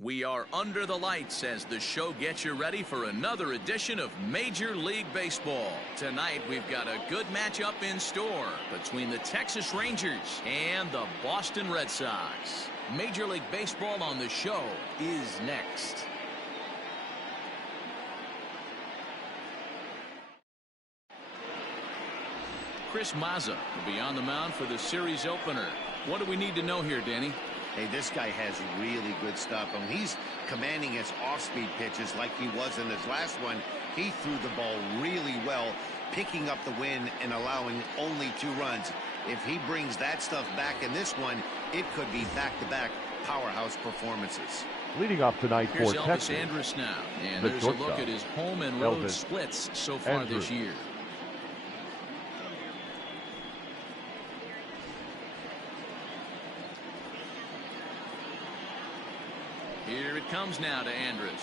We are under the lights as the show gets you ready for another edition of Major League Baseball. Tonight, we've got a good matchup in store between the Texas Rangers and the Boston Red Sox. Major League Baseball on the show is next. Chris Mazza will be on the mound for the series opener. What do we need to know here, Danny? Hey, this guy has really good stuff. And he's commanding his off-speed pitches like he was in his last one. He threw the ball really well, picking up the win and allowing only 2 runs. If he brings that stuff back in this one, it could be back-to-back powerhouse performances. Leading off tonight for Elvis Texas, Andrus now, and there's a look at his home and road splits so far this year. Here it comes now to Andrus.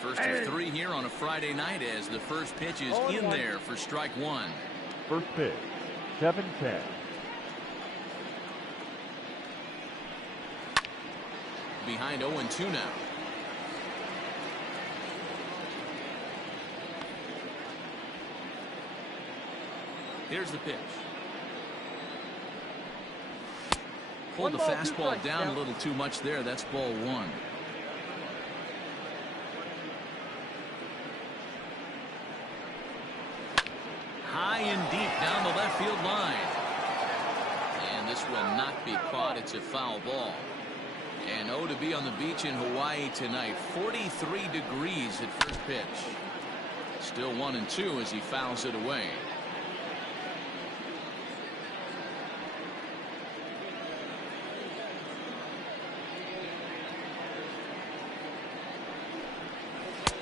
First of 3 here on a Friday night as the first pitch is in there for strike 1. First pitch, 7-10. Behind 0-2 now. Here's the pitch. Pulled the fastball down a little too much there. That's ball 1. High and deep down the left field line. And this will not be caught. It's a foul ball. And to be on the beach in Hawaii tonight. 43 degrees at first pitch. Still 1-2 as he fouls it away.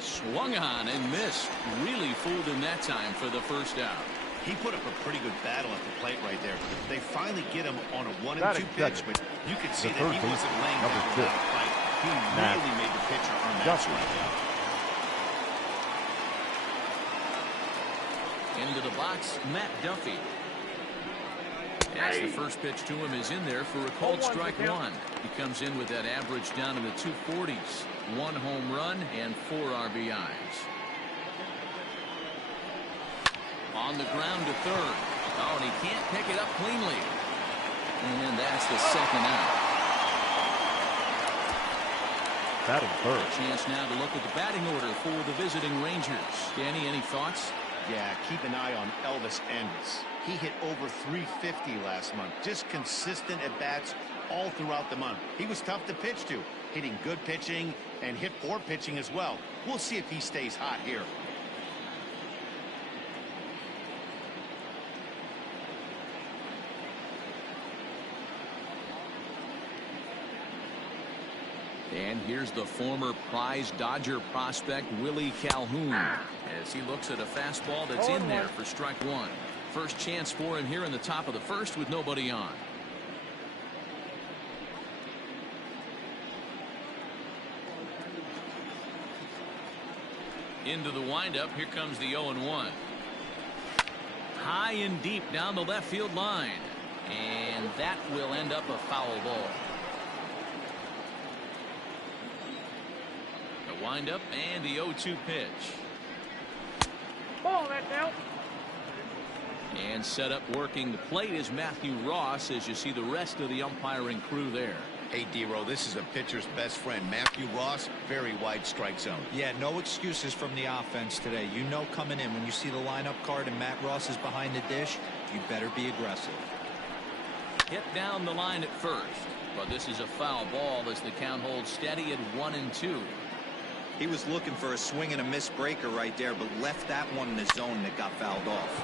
Swung on and missed. Really fooled him that time for the first out. He put up a pretty good battle at the plate right there. They finally get him on a 1-2 pitch, but you could see that he wasn't laying down without a fight. He really made the pitcher earn that strikeout. Into the box, Matt Duffy. As the first pitch to him is in there for a called strike 1. He comes in with that average down in the 240s. 1 home run and 4 RBIs. On the ground to third. Oh, and he can't pick it up cleanly. And that's the second out. Batting third. A chance now to look at the batting order for the visiting Rangers. Danny, any thoughts? Yeah, keep an eye on Elvis Andrus. He hit over 350 last month. Just consistent at bats all throughout the month. He was tough to pitch to, hitting good pitching and hit poor pitching as well. We'll see if he stays hot here. And here's the former prize Dodger prospect Willie Calhoun as he looks at a fastball that's in there for strike 1. First chance for him here in the top of the first with nobody on. Into the windup. Here comes the 0-1. High and deep down the left field line. And that will end up a foul ball. The windup and the 0-2 pitch. Ball that now. And set up working the plate is Matthew Ross as you see the rest of the umpiring crew there. Hey, D-Row, this is a pitcher's best friend. Matthew Ross, very wide strike zone. Yeah, no excuses from the offense today. You know coming in when you see the lineup card and Matt Ross is behind the dish, you better be aggressive. Hit down the line at first, but this is a foul ball as the count holds steady at 1-2. He was looking for a swing and a miss breaker right there, but left that one in the zone that got fouled off.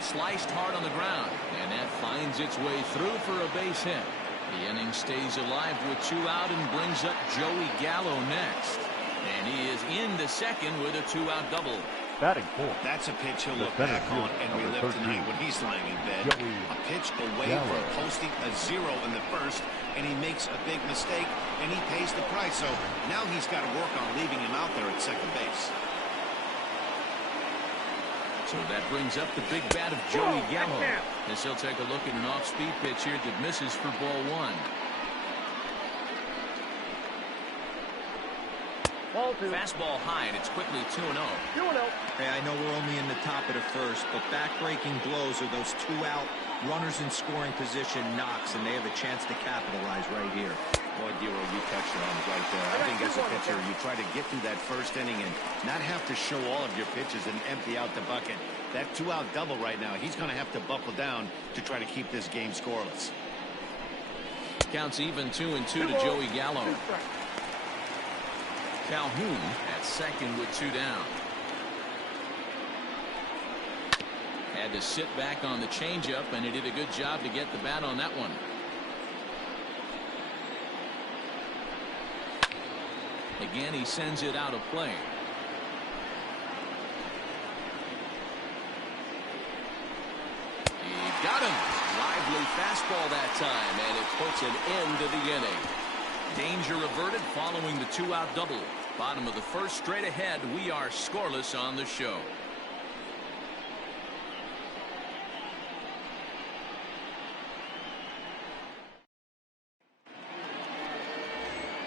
Sliced hard on the ground, and that finds its way through for a base hit. The inning stays alive with 2 out and brings up Joey Gallo next. And he is into second with a 2-out double. Batting fourth. That's a pitch he'll look back on and relive tonight when he's lying in bed. A pitch away from posting a 0 in the first, and he makes a big mistake, and he pays the price. So now he's got to work on leaving him out there at second base. So that brings up the big bat of Joey Gallo. As he'll take a look at an off-speed pitch here that misses for ball 1. Fastball high, and it's quickly 2-0. Hey, I know we're only in the top of the first, but back-breaking blows are those two-out runners in scoring position knocks, and they have a chance to capitalize right here. Boy, Dero, you touched it on right there. I think as a pitcher, you try to get through that first inning and not have to show all of your pitches and empty out the bucket. That two-out double right now, he's going to have to buckle down to try to keep this game scoreless. Counts even 2-2 to Joey Gallo. Calhoun at second with 2 down. Had to sit back on the changeup, and he did a good job to get the bat on that one. Again, he sends it out of play. He got him. Lively fastball that time, and it puts an end to the inning. Danger averted following the two-out double. Bottom of the first, straight ahead. We are scoreless on the show.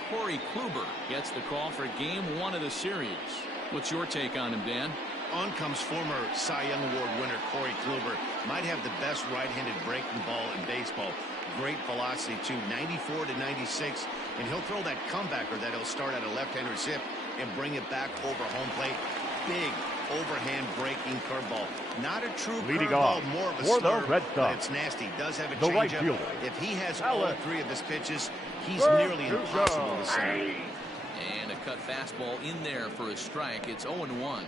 Corey Kluber gets the call for game 1 of the series. What's your take on him, Dan? On comes former Cy Young Award winner Corey Kluber. Might have the best right-handed breaking ball in baseball. Great velocity too, 94 to 96, and he'll throw that comebacker that he'll start at a left-hander's hip and bring it back over home plate. Big overhand breaking curveball. Not a true curveball, more of a slurve, but it's nasty. Does have a changeup. If he has all 3 of his pitches, he's nearly impossible to save. And a cut fastball in there for a strike. It's 0-1.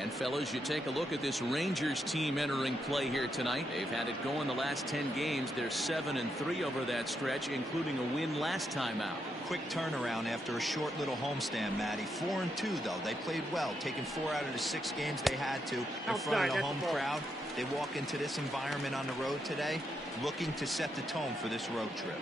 And fellas, you take a look at this Rangers team entering play here tonight. They've had it going the last 10 games. They're 7-3 over that stretch, including a win last time out. Quick turnaround after a short little homestand, Matty. 4-2 though. They played well, taking 4 out of the 6 games they had to in front of the home crowd. They walk into this environment on the road today looking to set the tone for this road trip.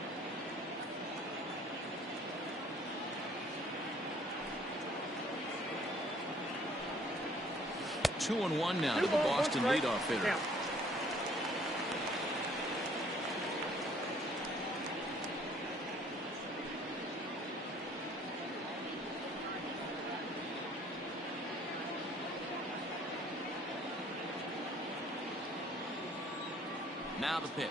Two and 1 now to the Boston leadoff hitter. Now the pitch.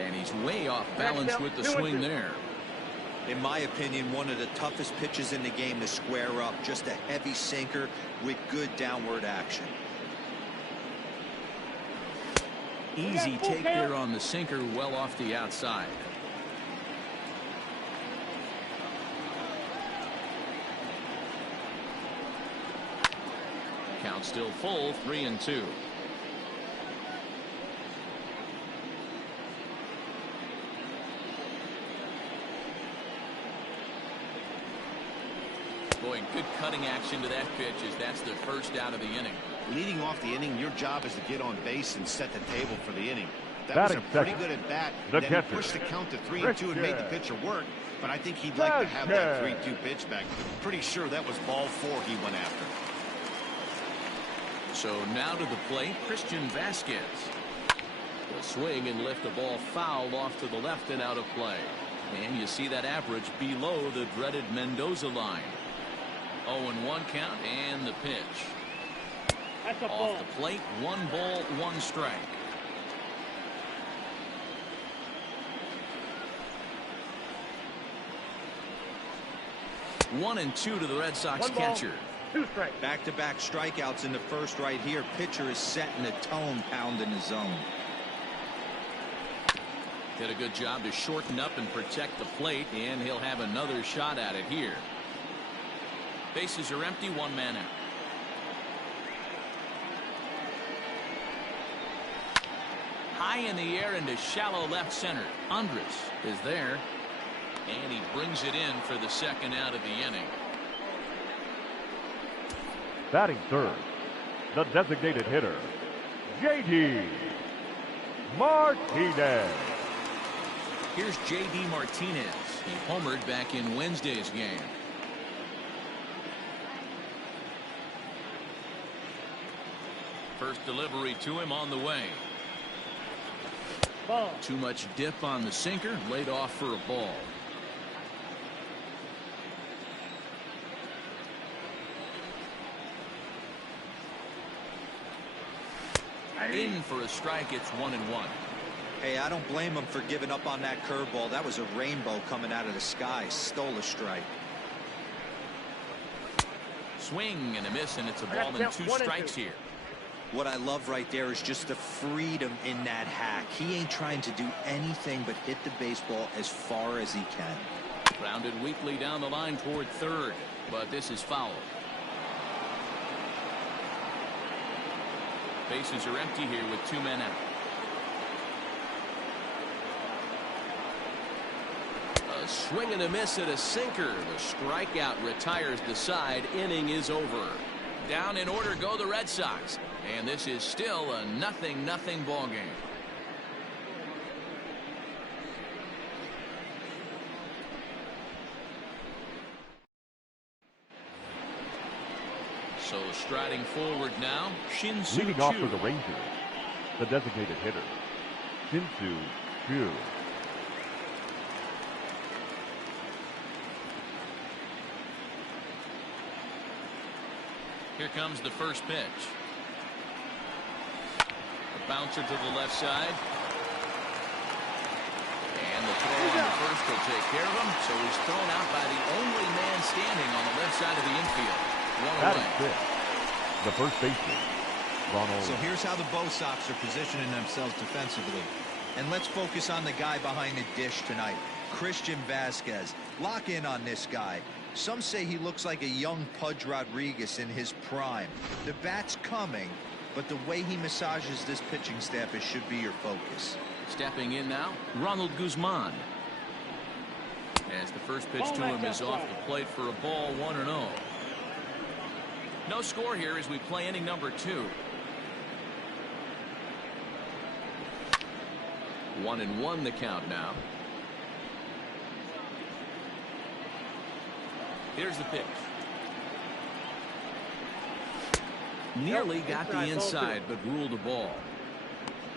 And he's way off balance with the swing there. In my opinion, one of the toughest pitches in the game to square up. Just a heavy sinker with good downward action. Easy take there on the sinker, well off the outside. Count still full, 3-2. Boy, good cutting action to that pitch as that's the first out of the inning. Leading off the inning, your job is to get on base and set the table for the inning. That was a pretty good at bat. Then he pushed the count to 3-2 and made the pitcher work. But I think he'd like to have that 3-2 pitch back. Pretty sure that was ball 4 he went after. So now to the plate, Christian Vasquez. The swing and lift the ball foul off to the left and out of play. And you see that average below the dreaded Mendoza line. 0-1 count and the pitch. Off the plate, 1 ball, 1 strike. One and 2 to the Red Sox catcher. Back-to-back strikeouts in the first right here. Pitcher is setting the tone, pounding the zone. Did a good job to shorten up and protect the plate, and he'll have another shot at it here. Bases are empty, 1 man out. High in the air into shallow left center. Andres is there, and he brings it in for the second out of the inning. Batting third, the designated hitter, J.D. Martinez. Here's J.D. Martinez. He homered back in Wednesday's game. First delivery to him on the way. Too much dip on the sinker, laid off for a ball. In for a strike, it's 1-1. Hey, I don't blame him for giving up on that curveball. That was a rainbow coming out of the sky. Stole a strike. Swing and a miss, and it's a ball and 2 strikes here. What I love right there is just the freedom in that hack. He ain't trying to do anything but hit the baseball as far as he can. Grounded weakly down the line toward third, but this is foul. Bases are empty here with 2 men out. A swing and a miss at a sinker. The strikeout retires the side. Inning is over. Down in order go the Red Sox. And this is still a 0-0 ball game. So striding forward now, Shin-Soo Leading Choo. off for the Rangers, the designated hitter, Shin-Soo Choo. Here comes the first pitch. A bouncer to the left side. And the throw on the first will take care of him. So he's thrown out by the only man standing on the left side of the infield. That is it. The first baseman, Ronald. So here's how the Bo Sox are positioning themselves defensively. And let's focus on the guy behind the dish tonight, Christian Vasquez. Lock in on this guy. Some say he looks like a young Pudge Rodriguez in his prime. The bat's coming, but the way he massages this pitching staff, it should be your focus. Stepping in now, Ronald Guzman. As the first pitch to him is off the plate for a ball, 1-0. No score here as we play inning number 2. 1-1 the count now. Here's the pitch. Nearly got the inside, but ruled a ball.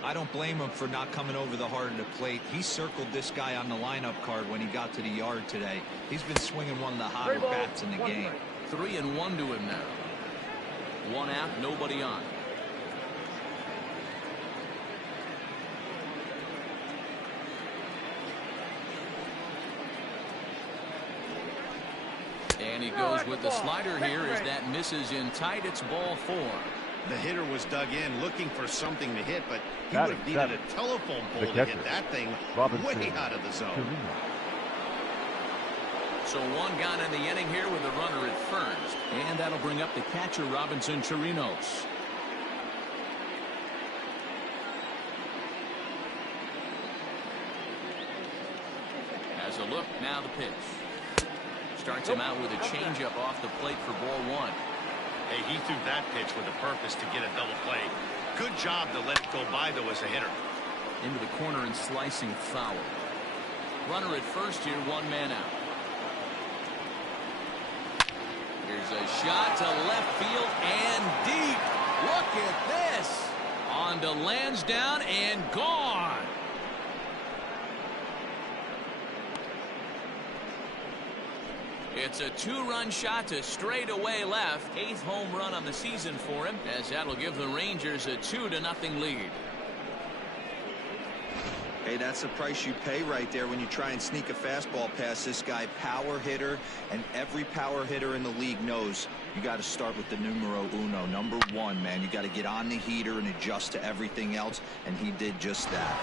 I don't blame him for not coming over the heart of the plate. He circled this guy on the lineup card when he got to the yard today. He's been swinging one of the hotter bats in the game. 3-1 to him now. 1 out, nobody on. And he goes with the slider here as that misses in tight. It's ball 4. The hitter was dug in looking for something to hit, but he That would have is needed seven. a telephone pole The to catcher, hit that thing Robinson way out of the zone. Chirino. So 1 gone in the inning here with a runner at first. And that'll bring up the catcher, Robinson Chirinos. Has a look, now the pitch. Starts him out with a changeup off the plate for ball 1. Hey, he threw that pitch with a purpose to get a double play. Good job to let it go by, though, as a hitter. Into the corner and slicing foul. Runner at first here, 1 man out. Here's a shot to left field and deep. Look at this. On to Lansdowne and gone. It's a 2-run shot to straightaway left. 8th home run on the season for him, as that'll give the Rangers a 2-0 lead. Hey, that's the price you pay right there when you try and sneak a fastball past this guy. Power hitter, and every power hitter in the league knows you got to start with the numero uno, number 1, man. You got to get on the heater and adjust to everything else, and he did just that.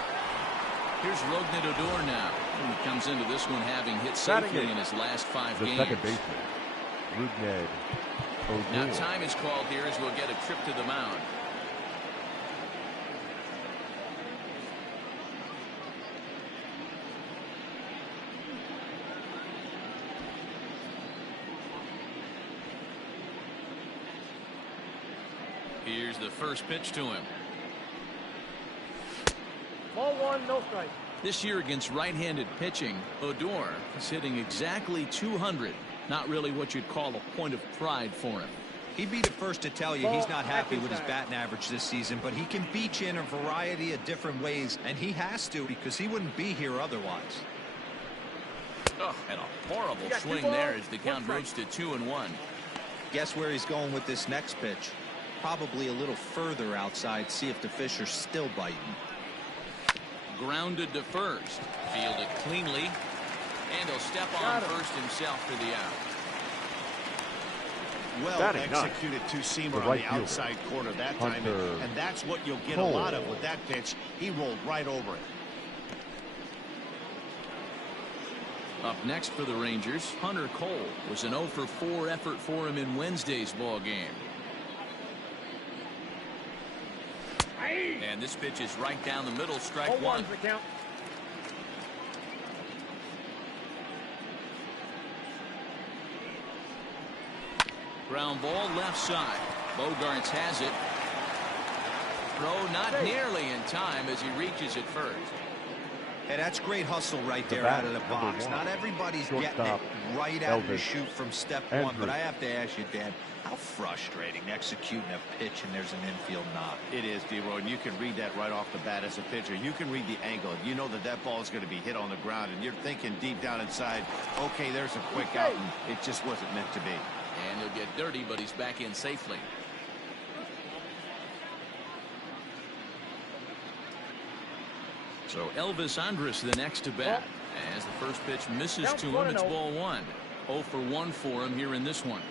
Here's Rougned Odor now. He comes into this one having hit safely in his last 5 games. The second baseman, Rougned Odor. Now time is called here as we'll get a trip to the mound. Here's the first pitch to him. Ball 1, no strike. This year against right-handed pitching, Odor is hitting exactly 200. Not really what you'd call a point of pride for him. He'd be the first to tell you he's not happy with his batting average this season, but he can beat you in a variety of different ways, and he has to because he wouldn't be here otherwise. Oh, and a horrible swing there as the count moves to 2-1. Guess where he's going with this next pitch? probably a little further outside, see if the fish are still biting. Grounded to first. Fielded cleanly. And he'll step on first himself for the out. Well executed two-seamer on the outside corner that time, and that's what you'll get a lot of with that pitch. He rolled right over it. Up next for the Rangers, Hunter Cole. Was an 0 for 4 effort for him in Wednesday's ball game. And this pitch is right down the middle, strike one. Ground ball left side. Bogarts has it. Throw not nearly in time as he reaches it first. Hey, that's great hustle right there out of the box. Not everybody's getting it right out of the chute from step one, but I have to ask you, Dan, how frustrating executing a pitch and there's an infield knock. It is, D-Roy, and you can read that right off the bat as a pitcher. You can read the angle. You know that that ball is going to be hit on the ground, and you're thinking deep down inside, okay, there's a quick out, and it just wasn't meant to be. And he'll get dirty, but he's back in safely. So Elvis Andrus the next to bat. As the first pitch misses to him, it's ball one. 0 for 1 for him here in this one.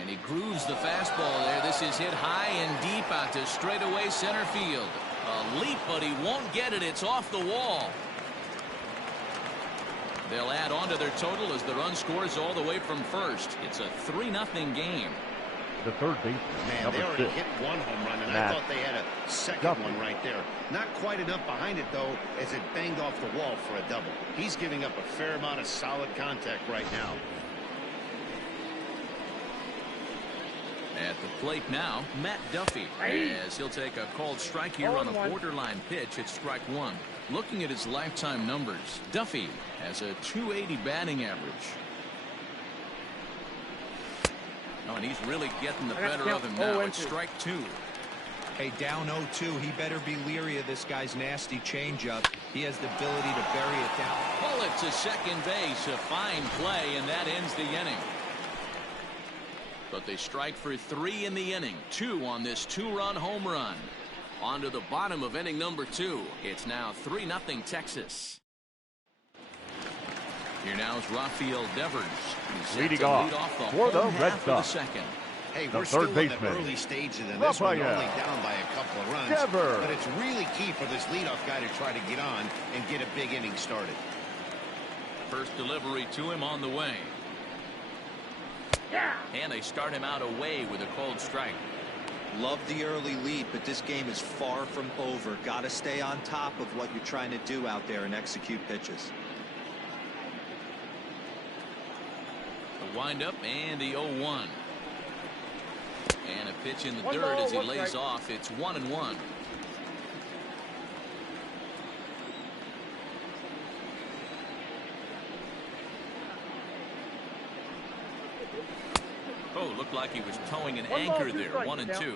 And he grooves the fastball there. This is hit high and deep out to straightaway center field. A leap, but he won't get it. It's off the wall. They'll add on to their total as the run scores all the way from first. It's a 3-0 game. The third baseman. Man, they already hit one home run, and I thought they had a second one right there. Not quite enough behind it, though, as it banged off the wall for a double. He's giving up a fair amount of solid contact right now. At the plate now, Matt Duffy, as he'll take a called strike here on a borderline pitch at strike one. Looking at his lifetime numbers, Duffy has a .280 batting average. Oh, and he's really getting the better of him now. It's strike two. Hey, down 0-2. He better be leery of this guy's nasty changeup. He has the ability to bury it down. Pull it to second base. A fine play, and that ends the inning. But they strike for 3 in the inning. 2 on this 2-run home run. On to the bottom of inning number 2. It's now 3-0 Texas. Here now is Rafael Devers. Leading off for the Red Sox. Hey, we're still in the early stages, and this one only down by a couple of runs. But it's really key for this leadoff guy to try to get on and get a big inning started. First delivery to him on the way. And they start him out away with a called strike. Love the early lead, but this game is far from over. Got to stay on top of what you're trying to do out there and execute pitches. The windup and the 0-1. And a pitch in the dirt as he lays off. It's 1-1. Oh, looked like he was towing an anchor there. 1-2.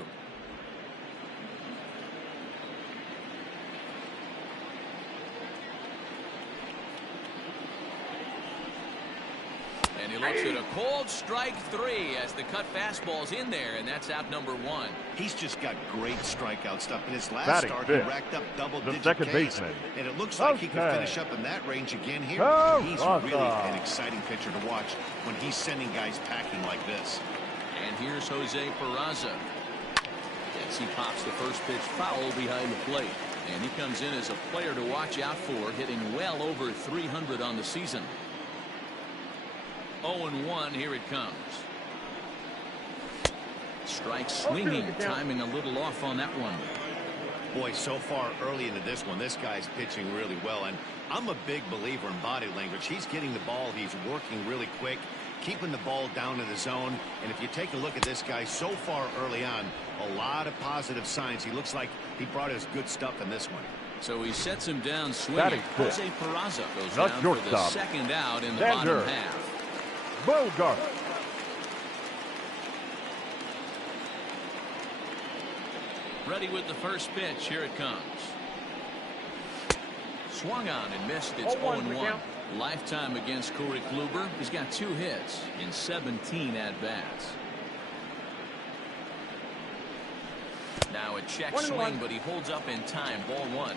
And he looks at a called strike 3 as the cut fastball's in there, and that's out number 1. He's just got great strikeout stuff. In his last start, he racked up double-digit second Ks, baseman. and it looks like he could finish up in that range again here. He's really an exciting pitcher to watch when he's sending guys packing like this. And here's Jose Peraza. As he pops the first pitch foul behind the plate. And he comes in as a player to watch out for, hitting well over 300 on the season. 0-1, here it comes. Strike swinging, timing a little off on that one. Boy, so far early into this one, this guy's pitching really well, and I'm a big believer in body language. He's getting the ball, he's working really quick, keeping the ball down in the zone, and if you take a look at this guy so far early on, a lot of positive signs. He looks like he brought his good stuff in this one. So he sets him down swinging. Jose Peraza goes down for the second out in the bottom half. Bogart. Ready with the first pitch. Here it comes. Swung on and missed. It's 0-1. Lifetime against Corey Kluber. He's got 2 hits in 17 at-bats. Now a check swing, but he holds up in time. Ball one.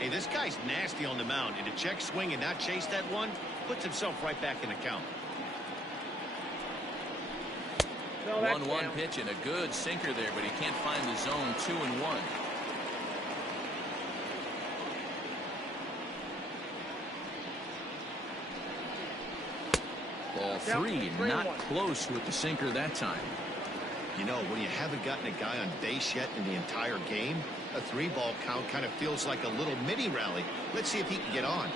Hey, this guy's nasty on the mound, and to check swing and not chase that one puts himself right back in the count. 1-1 pitch and a good sinker there, but he can't find the zone. 2-1. Ball three, not close with the sinker that time. You know, when you haven't gotten a guy on base yet in the entire game, a 3-ball count kind of feels like a little mini rally. Let's see if he can get on.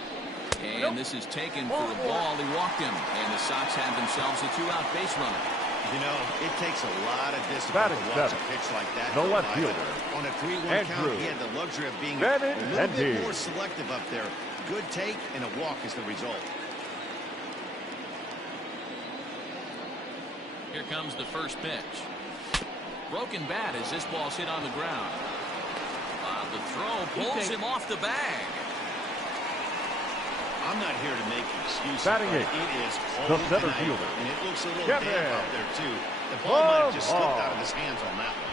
And this is taken for a ball. He walked him, and the Sox have themselves a 2-out base runner. You know, it takes a lot of discipline to watch a pitch like that. The left fielder. On a 3-1 count, he had the luxury of being a little bit more selective up there. Good take, and a walk is the result. Here comes the first pitch. Broken bat as this ball's hit on the ground. The throw pulls him off the bag. I'm not here to make excuses, Batting but eight. it is The cold center tonight, fielder. and it looks a little Get damp there. out there, too. The ball might have just slipped out of his hands on that one.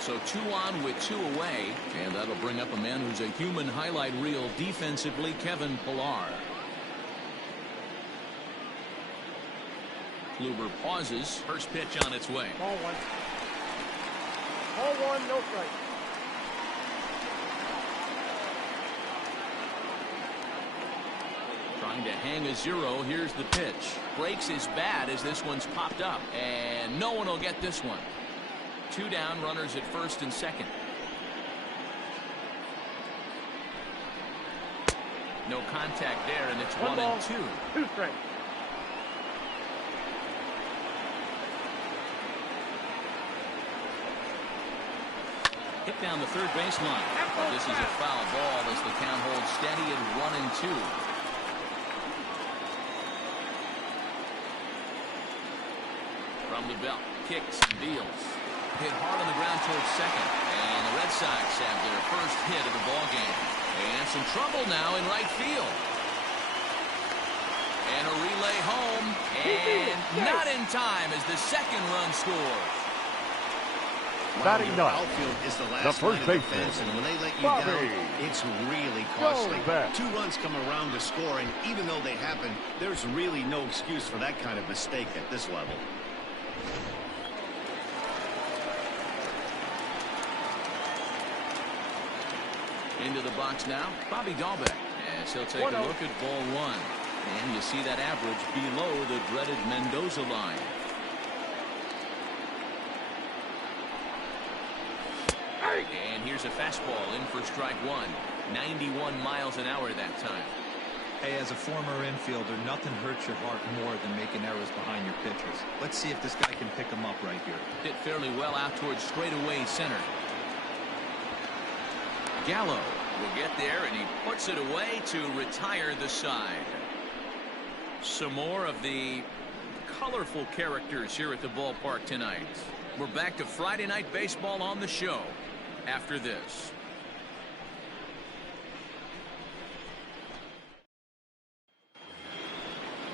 So 2 on with 2 away, and that'll bring up a man who's a human highlight reel defensively, Kevin Pillar. Kluber pauses. First pitch on its way. Ball one. Ball one, no strike. Trying to hang a 0. Here's the pitch. Breaks his bat as this one's popped up, and no one will get this one. 2 down, runners at first and second. No contact there, and it's 1 and 2. 2 strikes. Hit down the third baseline. But this is a foul ball as the count holds steady at 1 and 2. From the belt, kicks and deals. Hit hard on the ground towards second. And the Red Sox have their first hit of the ball game. And some trouble now in right field. And a relay home. And not in time as the second run scores. Batting Your ninth. outfield is the last The first line of baseman. defense, and when they let you Bobby. down, it's really costly. back. 2 runs come around to score, and even though they happen, there's really no excuse for that kind of mistake at this level. Into the box now, Bobby Dahlbeck, as he'll take a look at ball 1. And you see that average below the dreaded Mendoza line. And here's a fastball in for strike 1. 91 miles an hour that time. Hey, as a former infielder, nothing hurts your heart more than making errors behind your pitchers. Let's see if this guy can pick them up right here. Hit fairly well out towards straightaway center. Gallo will get there, and he puts it away to retire the side. Some more of the colorful characters here at the ballpark tonight. We're back to Friday Night Baseball on the show after this.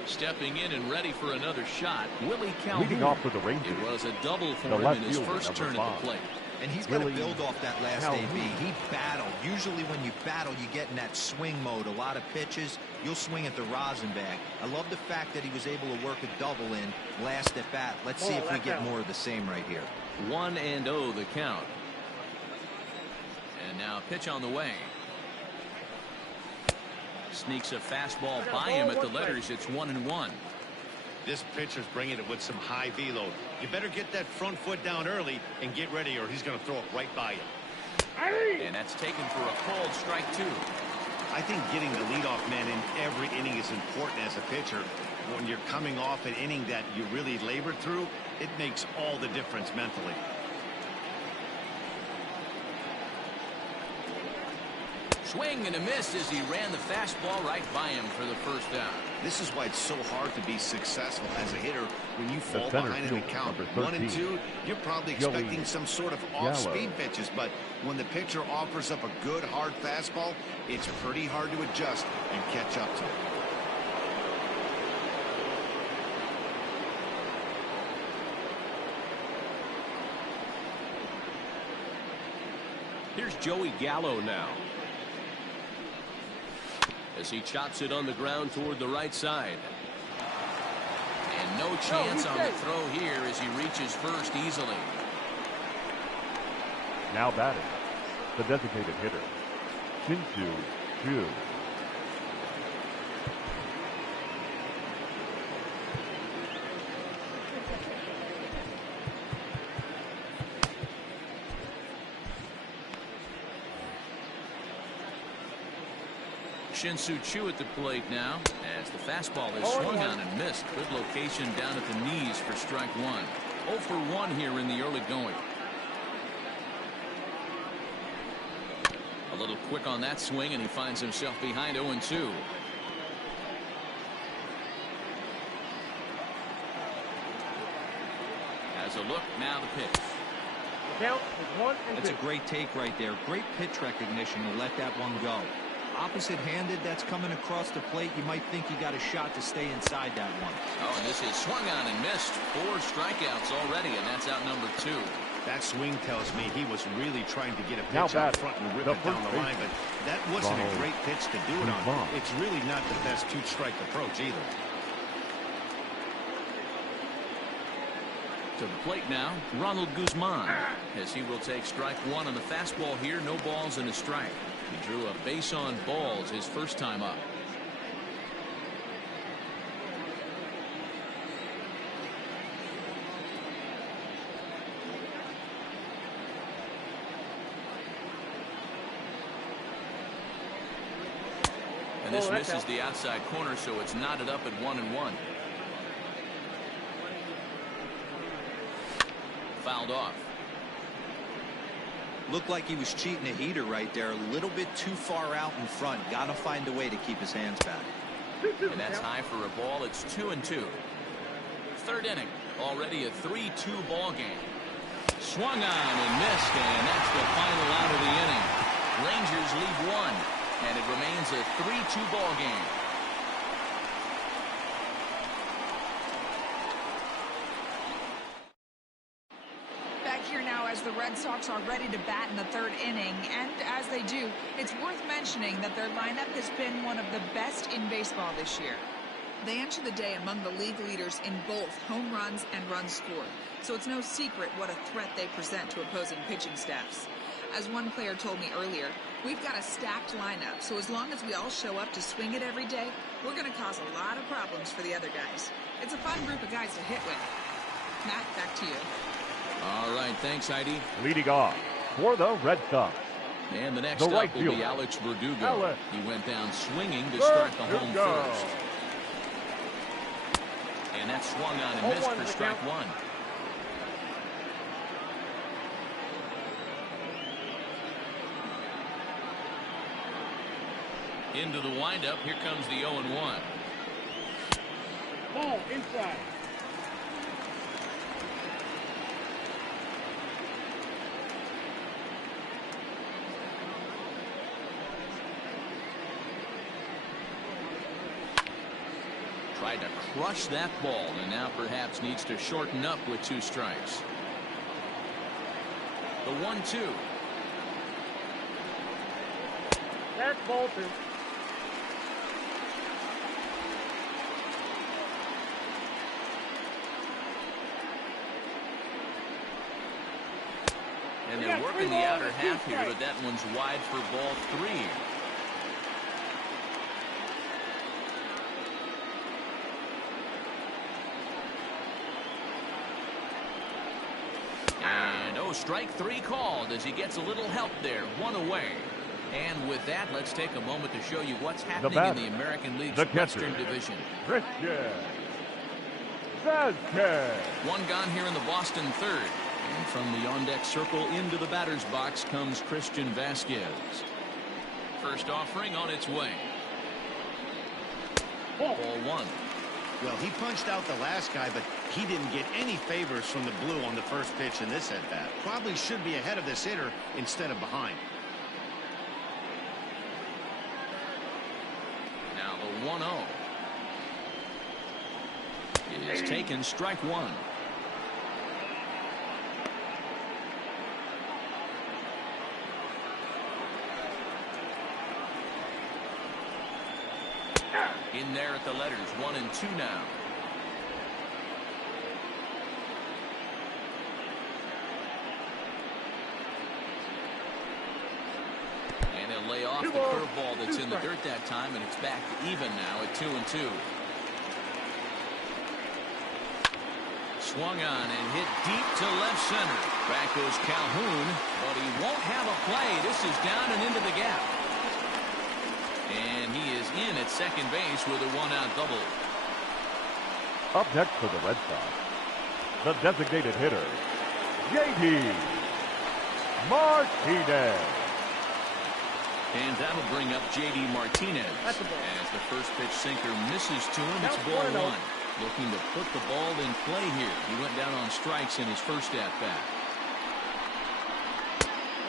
Stepping in and ready for another shot, Willie Calhoun. Leading off for the Rangers. It was a double for The him left in his fielder, first turn number at the 5. plate. And he's got to Willie build off that last Calhoun. AB. He battled. Usually when you battle, you get in that swing mode. A lot of pitches, you'll swing at the rosin bag. I love the fact that he was able to work a double in last at bat. Let's see if we get more of the same right here. 1-0 the count. And now a pitch on the way. Sneaks a fastball by him at the letters. It's 1-1. This pitcher's bringing it with some high velo. You better get that front foot down early and get ready, or he's going to throw it right by you. And that's taken for a called strike 2. I think getting the leadoff man in every inning is important as a pitcher. When you're coming off an inning that you really labored through, it makes all the difference mentally. Swing and a miss as he ran the fastball right by him for the first out. This is why it's so hard to be successful as a hitter when you fall center behind in the fielder, count. number 1 and 13. 2, you're probably Joey expecting some sort of off-speed pitches, but when the pitcher offers up a good hard fastball, it's pretty hard to adjust and catch up to it. Here's Joey Gallo now. As he chops it on the ground toward the right side. And no chance on the throw here as he reaches first easily. Now batting, the designated hitter, Shin-Soo Choo. Shin-Soo Choo at the plate now as the fastball is swung on and missed. Good location down at the knees for strike one. 0 for 1 here in the early going. A little quick on that swing and he finds himself behind 0-2. As a look now the pitch. Count is 1-2. That's a great take right there. Great pitch recognition to let that one go. Opposite-handed, that's coming across the plate. You might think you got a shot to stay inside that one. Oh, and this is swung on and missed. 4 strikeouts already, and that's out number 2. That swing tells me he was really trying to get a pitch out front and rip it down the line, but that wasn't a great pitch to do it on. It's really not the best two-strike approach either. To the plate now, Ronald Guzman, as he will take strike one on the fastball here. No balls and a strike. He drew a base on balls his first time up. And this misses the outside corner, so it's knotted up at 1-1. Fouled off. Looked like he was cheating a heater right there. A little bit too far out in front. Got to find a way to keep his hands back. And that's high for a ball. It's 2-2. Third inning. Already a 3-2 ball game. Swung on and missed, and that's the final out of the inning. Rangers lead 1, and it remains a 3-2 ball game. The Red Sox are ready to bat in the third inning, and as they do, it's worth mentioning that their lineup has been one of the best in baseball this year. They enter the day among the league leaders in both home runs and runs scored, so it's no secret what a threat they present to opposing pitching staffs. As one player told me earlier, we've got a stacked lineup, so as long as we all show up to swing it every day, we're going to cause a lot of problems for the other guys. It's a fun group of guys to hit with. Matt, back to you. All right, thanks, Heidi. Leading off for the Red Sox. And the next up will be Alex Verdugo. He went down swinging to start the home first. And that swung on and missed for strike one. Into the windup. Here comes the 0-1. Ball inside. Tried to crush that ball, and now perhaps needs to shorten up with 2 strikes. The 1-2. That's ball 2. And they're working the outer half here, but that one's wide for ball 3. And strike 3 called as he gets a little help there. 1 away. And with that, let's take a moment to show you what's happening in the American League's Western Division. Christian Vasquez. 1 gone here in the Boston third. And from the on-deck circle into the batter's box comes Christian Vasquez. First offering on its way. Ball 1. Well, he punched out the last guy, but he didn't get any favors from the blue on the first pitch in this at-bat. Probably should be ahead of this hitter instead of behind. Now the 1-0 is taken, strike 1. . In there at the letters, 1-2 now. And he'll lay off the curveball that's in the dirt that time, and it's back to even now at 2-2. Swung on and hit deep to left center. Back goes Calhoun, but he won't have a play. This is down and into the gap. And he is in at second base with a one-out double. Up next for the Red Sox, the designated hitter, J.D. Martinez. And that'll bring up J.D. Martinez. As the first pitch sinker misses to him, it's ball one. Looking to put the ball in play here. He went down on strikes in his first at-bat.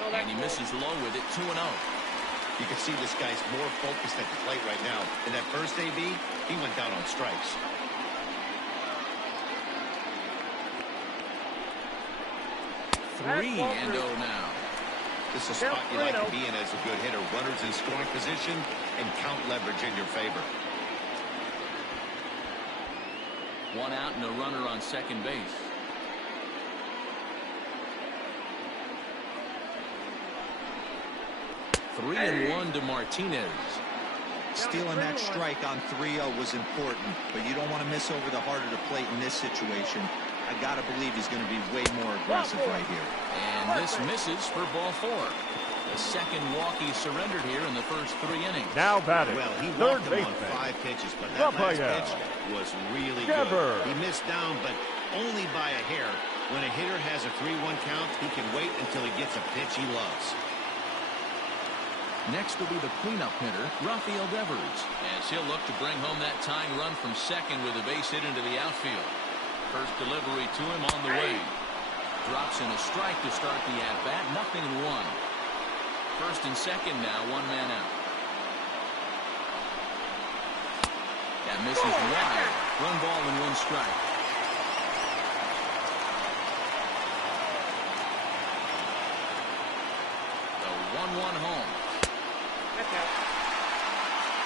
And he misses low with it, 2-0. You can see this guy's more focused at the plate right now. In that first AB, he went down on strikes. Three and 0 now. This is a spot you like to be in as a good hitter. Runners in scoring position and count leverage in your favor. One out and a runner on second base. Three and 1 to Martinez. Stealing that strike on 3-0 was important, but you don't want to miss over the heart of the plate in this situation. I got to believe he's going to be way more aggressive right here. And this misses for ball four. The second walk he surrendered here in the first 3 innings. Now batting, well, he third walked him on baseman, 5 pitches, but that last pitch was really good. He missed down, but only by a hair. When a hitter has a 3-1 count, he can wait until he gets a pitch he loves. Next will be the cleanup hitter, Rafael Devers, as he'll look to bring home that tying run from second with a base hit into the outfield. First delivery to him on the way. Drops in a strike to start the at-bat, 0-1. First and second now, 1 man out. That misses wide. 1 ball and 1 strike. The 1-1 home.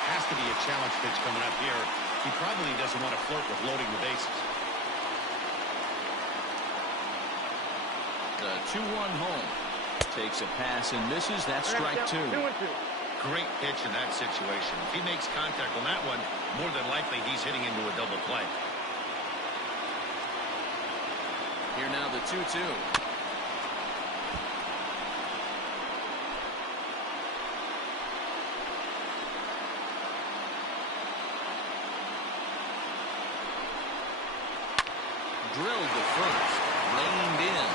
Has to be a challenge pitch coming up here. He probably doesn't want to flirt with loading the bases. The 2-1 home. Takes a pass and misses. That's strike 2. Great pitch in that situation. If he makes contact on that one, more than likely he's hitting into a double play. Here now the 2-2. Drilled to first. Reined in.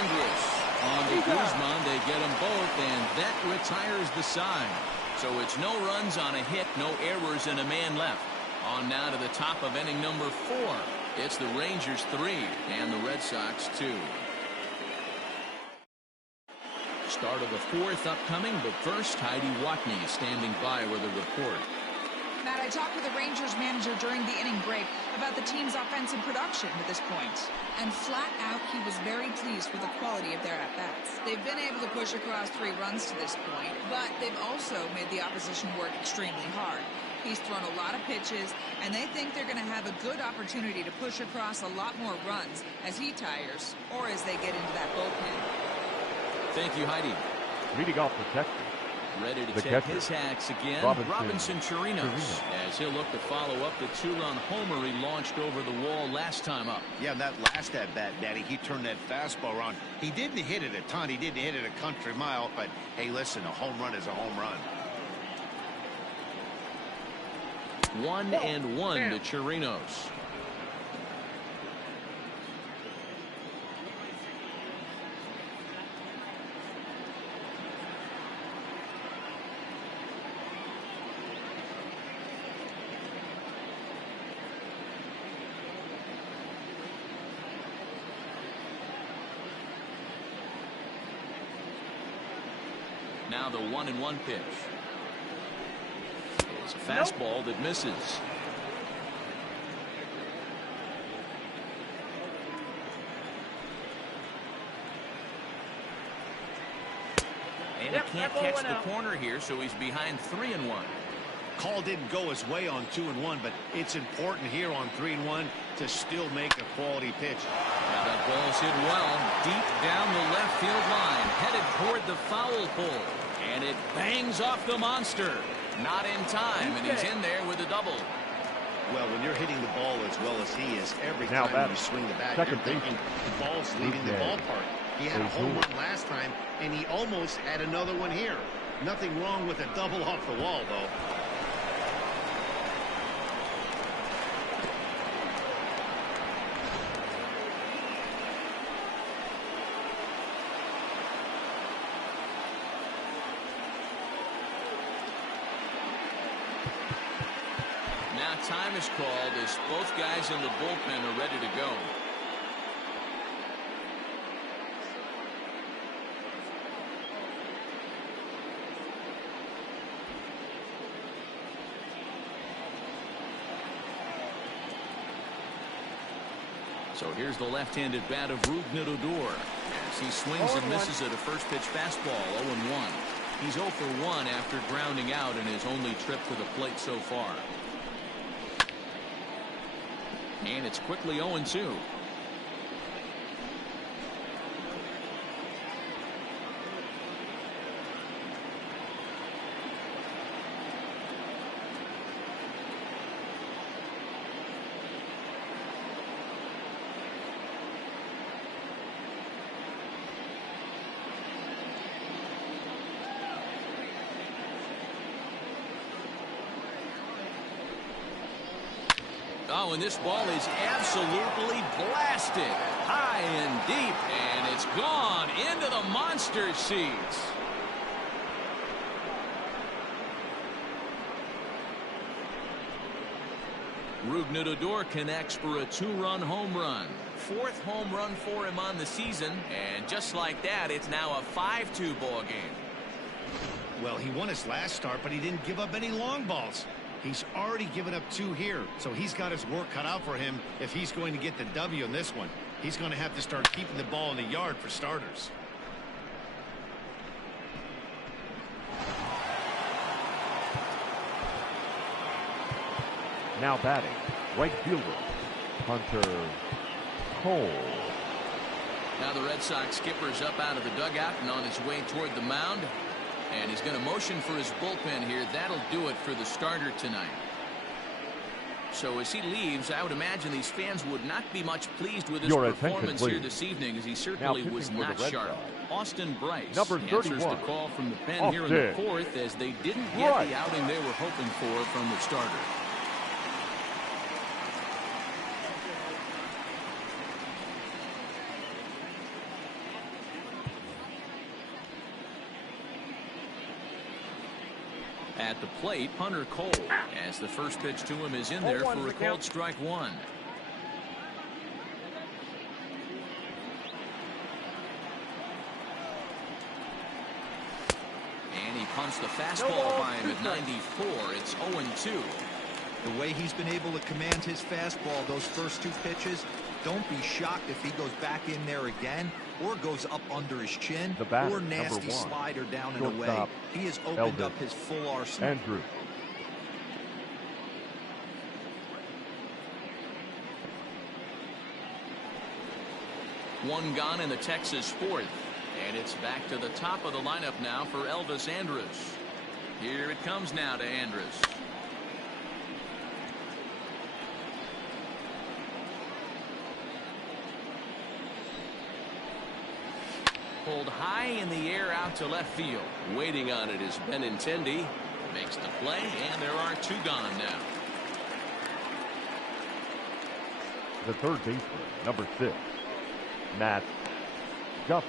Andrus on to Guzman. They get them both, and that retires the side. So it's no runs on a hit, no errors, and a man left. On now to the top of inning number 4. It's the Rangers 3 and the Red Sox 2. Start of the 4th upcoming, but first, Heidi Watney is standing by with a report. Matt, I talked with the Rangers manager during the inning break about the team's offensive production at this point. And flat out, he was very pleased with the quality of their at-bats. They've been able to push across 3 runs to this point, but they've also made the opposition work extremely hard. He's thrown a lot of pitches, and they think they're going to have a good opportunity to push across a lot more runs as he tires or as they get into that bullpen. Thank you, Heidi. Leading off the Texas, ready to the take catcher, his hacks again, Robinson Chirinos, as he'll look to follow up the 2-run homer he launched over the wall last time up. Yeah, that last at-bat, Daddy, he turned that fastball around. He didn't hit it a ton. He didn't hit it a country mile, but hey, listen, a home run is a home run. 1-1 to Chirinos. Now the 1-1 pitch. It's a fastball that misses. And he can't catch the corner here, so he's behind 3-1. Call didn't go his way on 2-1, but it's important here on 3-1 to still make a quality pitch. Now that ball's hit well, deep down the left field line, headed toward the foul pole. And it bangs off the monster. Not in time, and he's in there with a double. Well, when you're hitting the ball as well as he is, every Now time you swing the bat, you're thinking the ball's leaving the ballpark. He had a home run last time, and he almost had another one here. Nothing wrong with a double off the wall, though. Now time is called as both guys in the bullpen are ready to go. So here's the left-handed bat of Rougned as he swings and misses at a first pitch fastball. 0-1. He's 0 for 1 after grounding out in his only trip to the plate so far. And it's quickly 0-2. Oh, and this ball is absolutely blasted high and deep, and it's gone into the monster seats. Rougned connects for a 2-run home run. 4th home run for him on the season, and just like that, it's now a 5-2 ball game. Well, he won his last start, but he didn't give up any long balls. He's already given up 2 here, so he's got his work cut out for him if he's going to get the W in this one. He's going to have to start keeping the ball in the yard for starters. Now batting, right fielder, Hunter Cole. Now the Red Sox skipper's up out of the dugout and on his way toward the mound. And he's going to motion for his bullpen here. That'll do it for the starter tonight. So as he leaves, I would imagine these fans would not be much pleased with his performance here this evening, as he certainly was not sharp. Austin Bryce answers the call from the pen here in the 4th, as they didn't get the outing they were hoping for from the starter. At the plate, Hunter Cole, as the first pitch to him is in there for a called strike 1. And he punts the fastball by him at 94. It's 0-2. The way he's been able to command his fastball those first 2 pitches, don't be shocked if he goes back in there again or goes up under his chin or nasty slider down and away. He has opened up his full arsenal. Andrew. One gone in the Texas 4th, and it's back to the top of the lineup now for Elvis Andrus. Here it comes now to Andrus. Pulled high in the air out to left field. Waiting on it is Benintendi. Makes the play, and there are 2 gone now. The third baseman, number 6, Matt Duffy.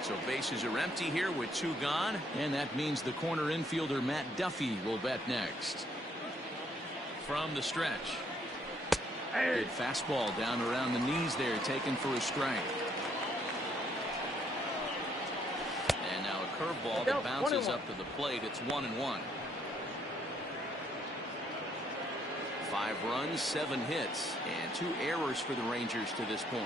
So bases are empty here with 2 gone, and that means the corner infielder Matt Duffy will bat next. From the stretch. Good fastball down around the knees there, taken for a strike. And now a curveball that bounces up to the plate. It's 1-1. 5 runs, 7 hits, and 2 errors for the Rangers to this point.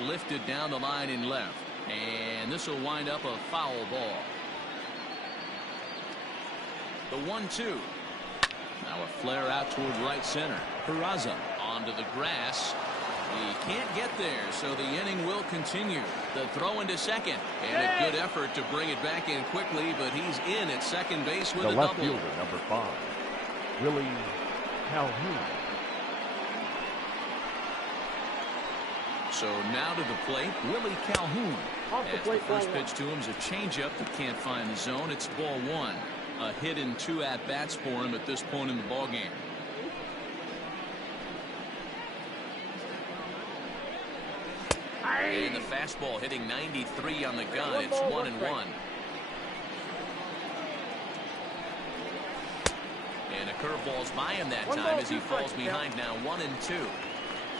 Lifted down the line in left. And this will wind up a foul ball. The 1-2. Now a flare out toward right center. Peraza onto the grass. He can't get there, so the inning will continue. The throw into second, and a good effort to bring it back in quickly, but he's in at second base with a left double. fielder, number 5, Willie Calhoun. So now to the plate, Willie Calhoun. As the first pitch to him is a changeup that can't find the zone. It's ball 1. A hit in 2 at-bats for him at this point in the ballgame. And the fastball hitting 93 on the gun. It's 1-1. And a curveball's by him that time as he falls behind now 1-2.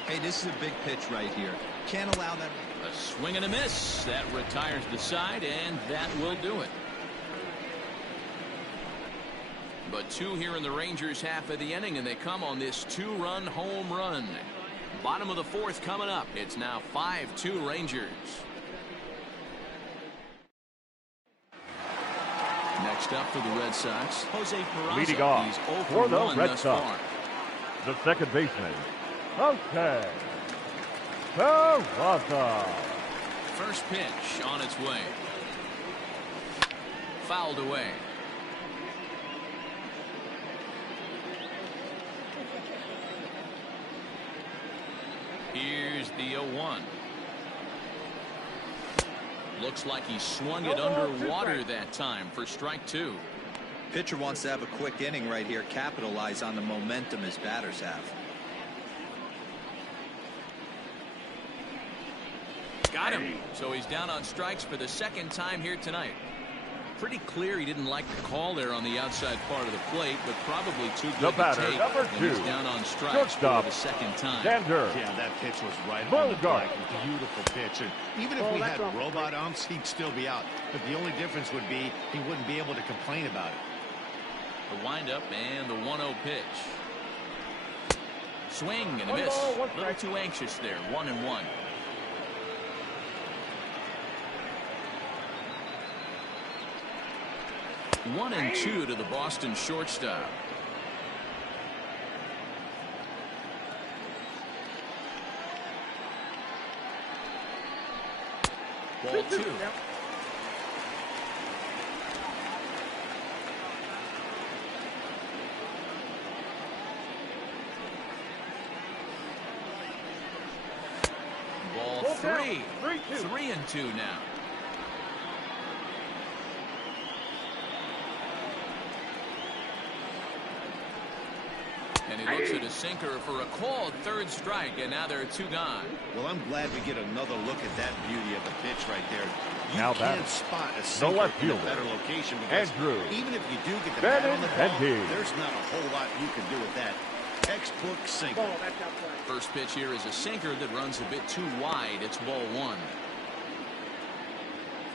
Hey, this is a big pitch right here. Can't allow that. A swing and a miss. That retires the side, and that will do it. But 2 here in the Rangers' half of the inning, and they come on this 2-run home run. Bottom of the 4th coming up. It's now 5-2 Rangers. Next up for the Red Sox, Jose Peraza. Leading off He's 0 for the 1 Red thus Sox, far. the second baseman, Jose Peraza. First pitch on its way. Fouled away. Here's the 0-1. Looks like he swung it underwater that time for strike 2. Pitcher wants to have a quick inning right here, capitalize on the momentum his batters have. Got him. So he's down on strikes for the 2nd time here tonight. Pretty clear he didn't like the call there on the outside part of the plate, but probably too good to take. Number 2. He's down on strikes for the 2nd time. Dander. Yeah, that pitch was right on the Bogart. black. Beautiful pitch. And even if we had robot umps, he'd still be out. But the only difference would be he wouldn't be able to complain about it. The windup and the 1-0 pitch. Swing and a miss. A little too anxious there. 1-1. One and 2 to the Boston shortstop. Ball 2. Ball 3. 3-2 now. And he looks at a sinker for a called 3rd strike, and now there are 2 gone. Well, I'm glad we get another look at that beauty of a pitch right there. You Now can't spot a sinker left in a fielder, better location because Andrew even if you do get the bat on the ball, Benintendi. there's not a whole lot you can do with that. Textbook sinker. First pitch here is a sinker that runs a bit too wide. It's ball 1.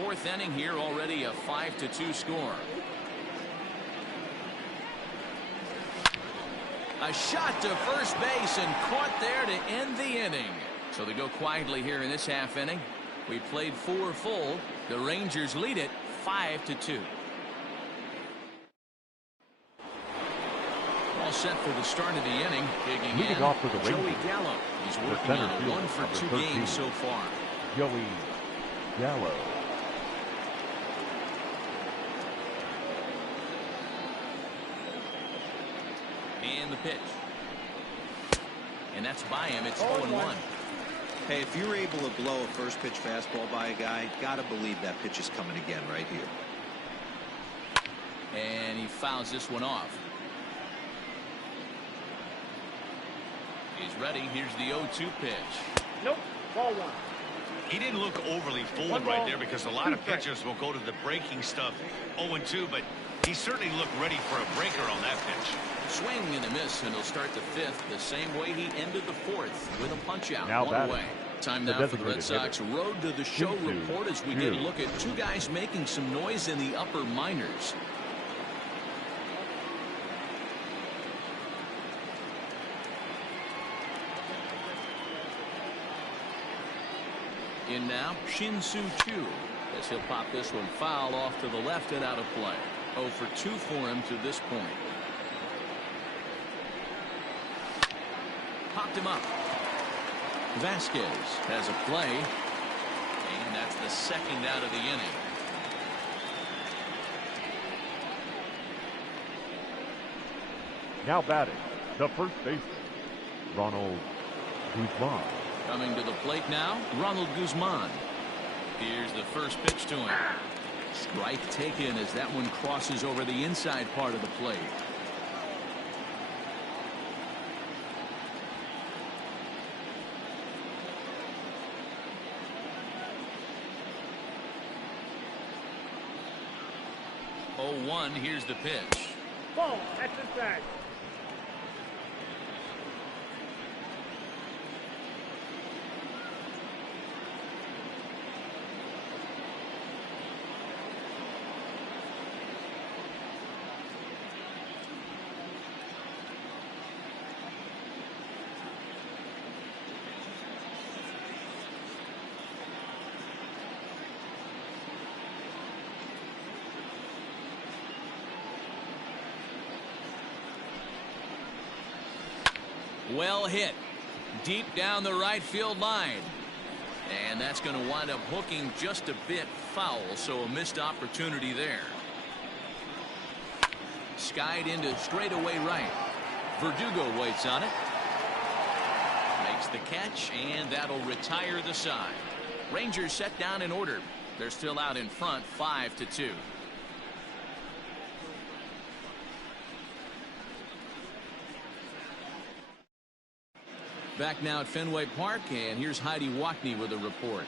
4th inning here, already a 5-2 score. A shot to first base and caught there to end the inning. So they go quietly here in this half inning. We played 4 full. The Rangers lead it 5-2. All set for the start of the inning. Digging Leading in, off for the Joey Rangers, Gallo. He's the working center on a fielder, 1 for number 2 13. games so far. Joey Gallo. And the pitch. And that's by him. It's 0-1. Hey, if you're able to blow a first pitch fastball by a guy, gotta believe that pitch is coming again right here. And he fouls this one off. He's ready. Here's the 0-2 pitch. Nope. Ball 1. He didn't look overly forward right there because a lot of pitchers will go to the breaking stuff 0-2, but he certainly looked ready for a breaker on that pitch. Swing and a miss, and he'll start the 5th the same way he ended the 4th with a punch out. Now 1 away. Time now for the Red designated Sox road to the show report as we get a look at 2 guys making some noise in the upper minors. In now, Shin-Soo Choo, as he'll pop this one foul off to the left and out of play. 0 for 2 for him to this point. Popped him up. Vasquez has a play, and that's the second out of the inning. Now batting, the first baseman, Ronald Guzman. Coming to the plate now, Ronald Guzman. Here's the first pitch to him. Strike taken as that one crosses over the inside part of the plate. Oh, 1, here's the pitch. Ball, that's inside. Well hit. Deep down the right field line. And that's going to wind up hooking just a bit foul, so a missed opportunity there. Skied into straightaway right. Verdugo waits on it. Makes the catch, and that'll retire the side. Rangers set down in order. They're still out in front, 5-2. Back now at Fenway Park, and here's Heidi Wackney with a report.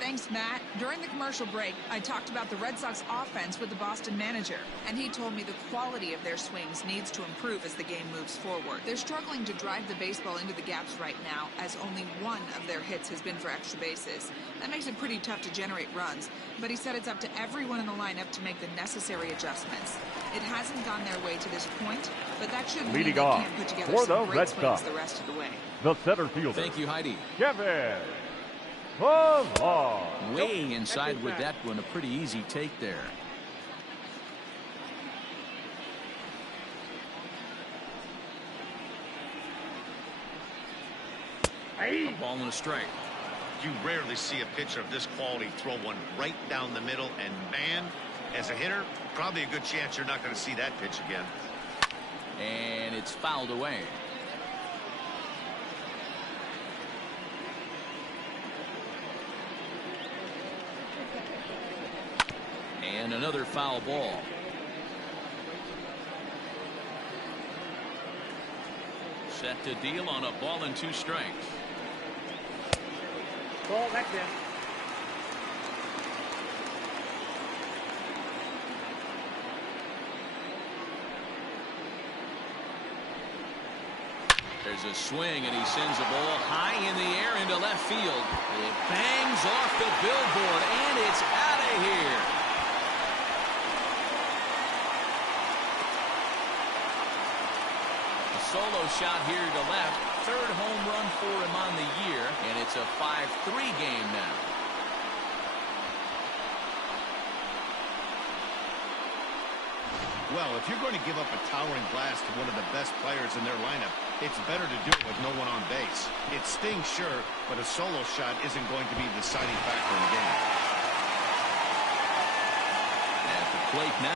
Thanks, Matt. During the commercial break, I talked about the Red Sox offense with the Boston manager, and he told me the quality of their swings needs to improve as the game moves forward. They're struggling to drive the baseball into the gaps right now, as only one of their hits has been for extra bases. That makes it pretty tough to generate runs, but he said it's up to everyone in the lineup to make the necessary adjustments. It hasn't gone their way to this point, but that shouldn't mean they can't put together some great swings the rest of the way. The center fielder. Thank you, Heidi. Kevin. Way inside with that one. A pretty easy take there. A ball and a strike. You rarely see a pitcher of this quality throw one right down the middle, and man, as a hitter, probably a good chance you're not going to see that pitch again. And it's fouled away. And another foul ball. Set to deal on a ball and 2 strikes. Ball, that's it. There's a swing, and he sends the ball high in the air into left field. It bangs off the billboard, and it's out of here. Solo shot here to left. 3rd home run for him on the year, and it's a 5-3 game now. Well, if you're going to give up a towering blast to one of the best players in their lineup, it's better to do it with no one on base. It stings, sure, but a solo shot isn't going to be the deciding factor in the game. At the plate now.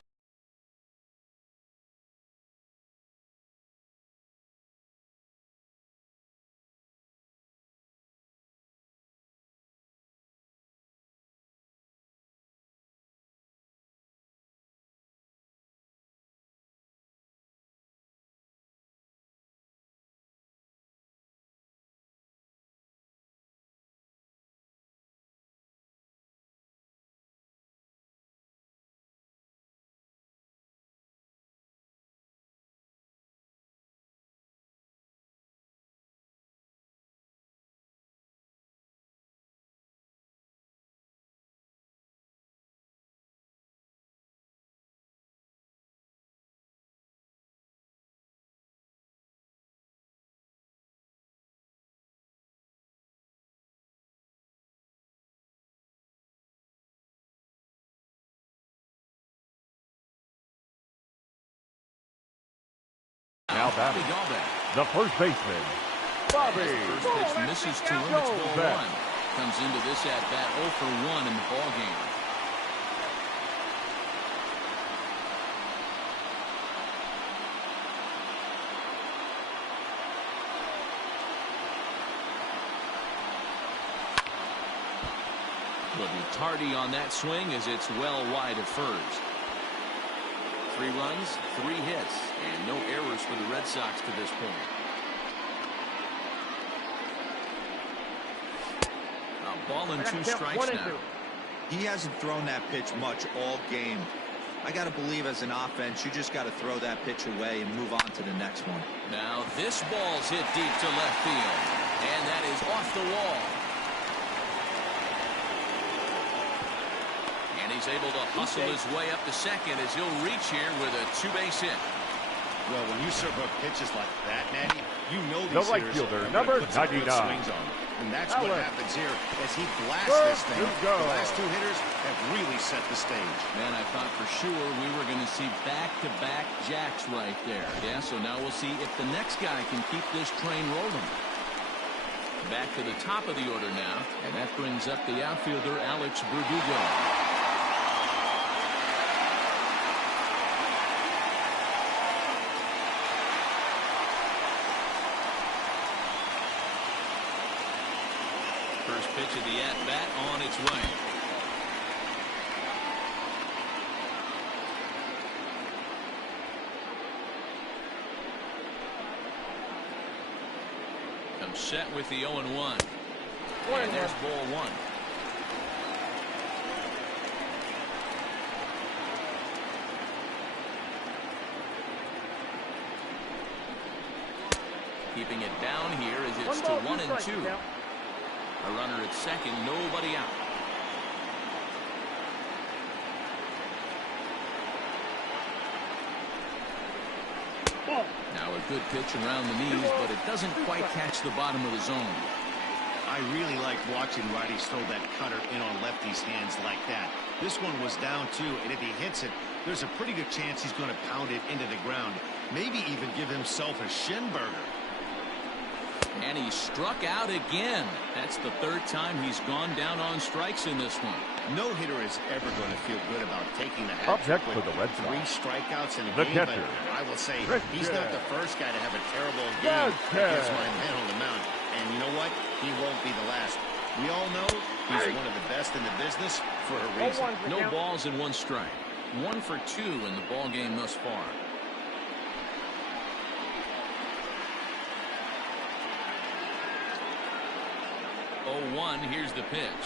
Now batting, the first baseman, Bobby. First pitch misses to him. It's ball one. Comes into this at bat 0 for 1 in the ball game. Will be tardy on that swing as it's well wide of first. 3 runs, 3 hits, and no errors for the Red Sox to this point. A ball and 2 strikes now. He hasn't thrown that pitch much all game. I got to believe as an offense, you just got to throw that pitch away and move on to the next one. Now this ball's hit deep to left field, and that is off the wall. He's able to hustle his way up to second as he'll reach here with a 2-base hit. Well, when you serve up pitches like that, Matty, you know The these right hitters fielder, are gonna number put some good 99. swings on them. And that's what happens here as he blasts Good this thing. to go. The last 2 hitters have really set the stage. Man, I thought for sure we were going to see back-to-back jacks right there. Yeah, so now we'll see if the next guy can keep this train rolling. Back to the top of the order now, and that brings up the outfielder, Alex Verdugo. First pitch of the at-bat on its way. Comes set with the 0-1. And there's ball 1. Keeping it down here as it's to 1 and 2. A runner at second, nobody out. Now a good pitch around the knees, but it doesn't quite catch the bottom of the zone. I really like watching righties throw that cutter in on lefties' hands like that. This one was down 2, and if he hits it, there's a pretty good chance he's going to pound it into the ground. Maybe even give himself a shin burger. And he struck out again. That's the 3rd time he's gone down on strikes in this one. No hitter is ever going to feel good about taking the Up hat next trick for with the Red Sox, 3 strikeouts in a the game, catcher, but I will say Christian. he's not the first guy to have a terrible game against my man on the mound. And you know what? He won't be the last. We all know he's one of the best in the business for a reason. No balls and 1 strike. 1 for 2 in the ball game thus far. 0-1, here's the pitch.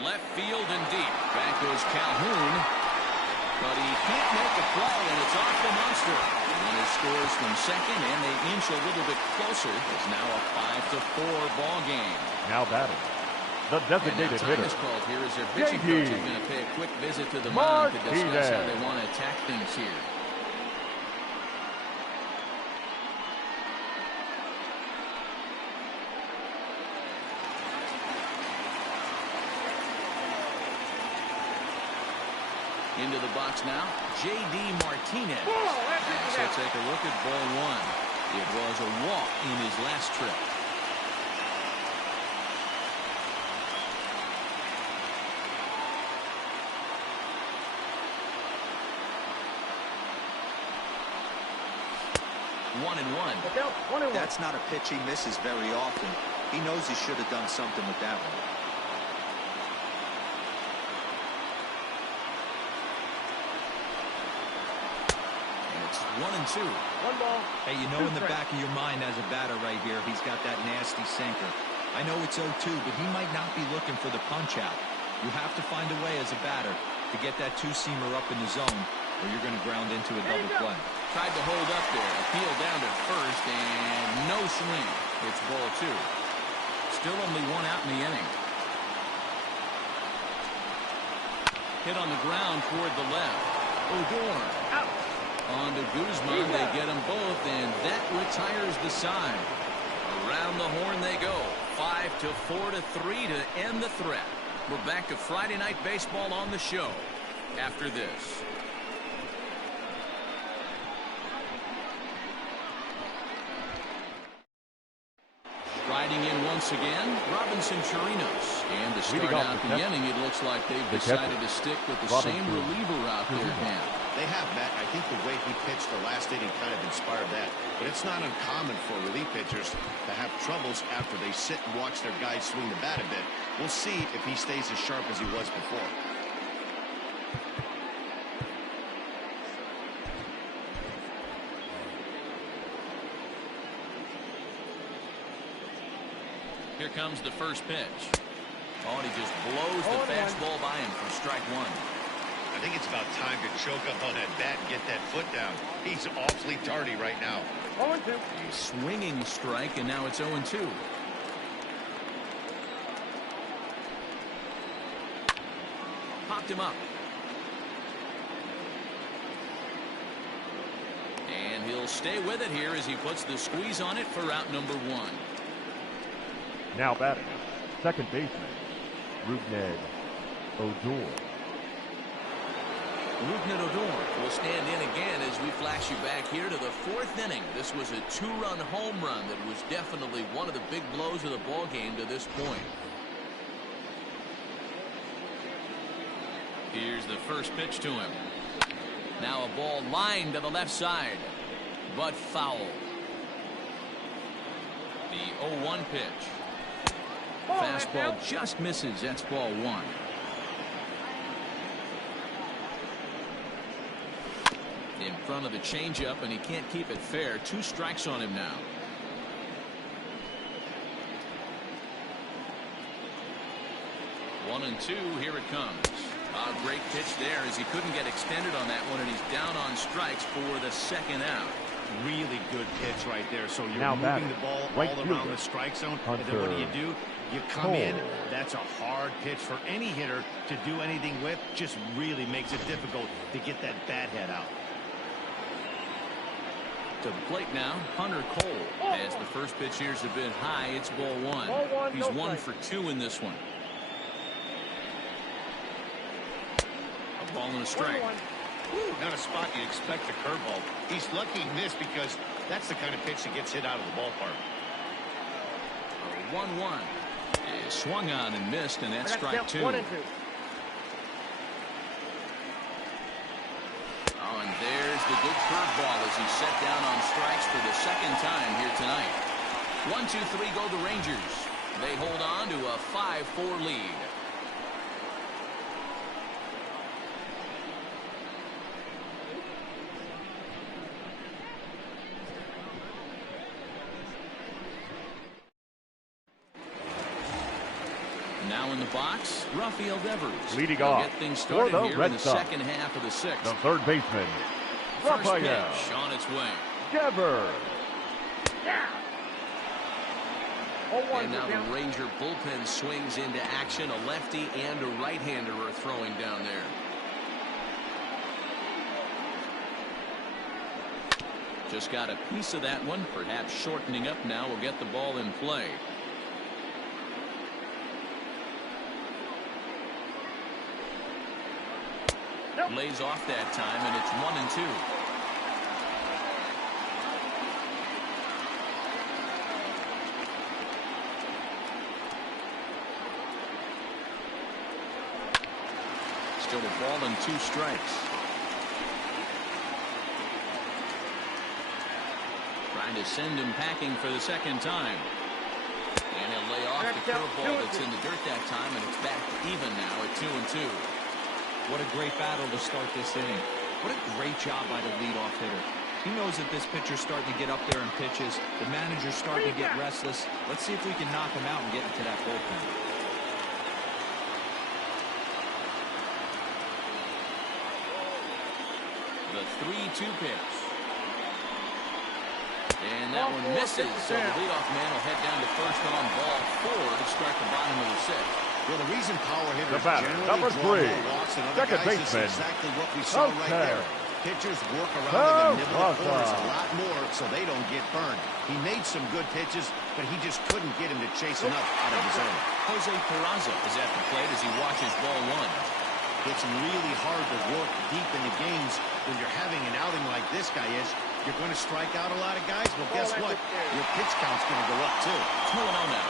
Left field and deep. Back goes Calhoun. But he can't make a play, and it's off the monster. Runner scores from second, and they inch a little bit closer. It's now a 5-4 ball game. Now batting, the designated hitter, is called here as their pitching coach is going to pay a quick visit to the mound to discuss how they want to attack things here. Into the box now, J.D. Martinez. So take a look at ball 1. It was a walk in his last trip. One and one. That's not a pitch he misses very often. He knows he should have done something with that one. It's 1 and 2. 1 ball. Hey, you know in the back of your mind as a batter right here, he's got that nasty sinker. I know it's 0-2, but he might not be looking for the punch out. You have to find a way as a batter to get that 2-seamer up in the zone, or you're going to ground into a double play. Tried to hold up there. Appeal down to first, and no swing. It's ball 2. Still only 1 out in the inning. Hit on the ground toward the left. Odor. Out. On to Guzman. They get them both, and that retires the side. Around the horn they go. 5-4-3 to end the threat. We're back to Friday Night Baseball on the show after this. Riding in once again, Robinson Chirinos. And to start out the inning, it looks like they've decided to stick with the same reliever out there, Dan. They have, Matt. I think the way he pitched the last inning kind of inspired that. But it's not uncommon for relief pitchers to have troubles after they sit and watch their guys swing the bat a bit. We'll see if he stays as sharp as he was before. Here comes the first pitch. Oh, and he just blows the fastball by him for strike one. I think it's about time to choke up on that bat and get that foot down. He's awfully tardy right now. 0-2. A swinging strike, and now it's 0-2. Popped him up. And he'll stay with it here as he puts the squeeze on it for out number one. Now batting, second baseman, Rougned Odor. Rougned Odor will stand in again as we flash you back here to the fourth inning. This was a two-run home run that was definitely one of the big blows of the ball game to this point. Here's the first pitch to him. Now a ball lined to the left side, but foul. The 0-1 pitch. Fastball just misses. That's ball one. In front of the changeup, and he can't keep it fair. 2 strikes on him now. One and two. Here it comes. A great pitch there as he couldn't get extended on that one, and he's down on strikes for the second out. Really good pitch right there. So you're now moving the ball right all around the strike zone. And then what do? You come in. That's a hard pitch for any hitter to do anything with. Just really makes it difficult to get that bat head out. To the plate now, Hunter Cole. As the first pitch here's a bit high, it's ball one. He's 1 for 2 in this one. A ball and a strike. Not a spot you'd expect a curveball. He's lucky he missed because that's the kind of pitch that gets hit out of the ballpark. 1-1. Is swung on and missed, and that's strike 2. 1 and 2. Oh, and there's the good curveball as he's set down on strikes for the second time here tonight. 1-2-3 go the Rangers. They hold on to a 5-4 lead. Now in the box, Rafael Devers. Leading They'll off get things for started the here Red in the Sox. second half of the sixth. The third baseman, First Rafael pitch on its way. Devers. And now the Ranger bullpen swings into action. A lefty and a right-hander are throwing down there. Just got a piece of that one. Perhaps shortening up now will get the ball in play. Lays off that time, and it's 1 and 2. Still a ball and 2 strikes. Trying to send him packing for the second time. And he'll lay off the curveball that's in the dirt that time, and it's back even now at 2 and 2. What a great battle to start this inning. What a great job by the leadoff hitter. He knows that this pitcher's starting to get up there in pitches. The manager's starting to get restless. Let's see if we can knock him out and get into that bullpen. The 3-2 pitch. And that one misses. So the leadoff man will head down to first on ball 4 to start the bottom of the 6th. Well, the reason power hitters generally number draw 3, more walks than other second guys baseman, is exactly what we saw right there. Pitchers work around them and nibble the corners a lot more so they don't get burned. He made some good pitches, but he just couldn't get him to chase enough out of his own. Jose Peraza is at the plate as he watches ball 1. It's really hard to work deep into games when you're having an outing like this guy is. You're going to strike out a lot of guys. Well, guess what, your pitch count's going to go up, too. 2-0 now.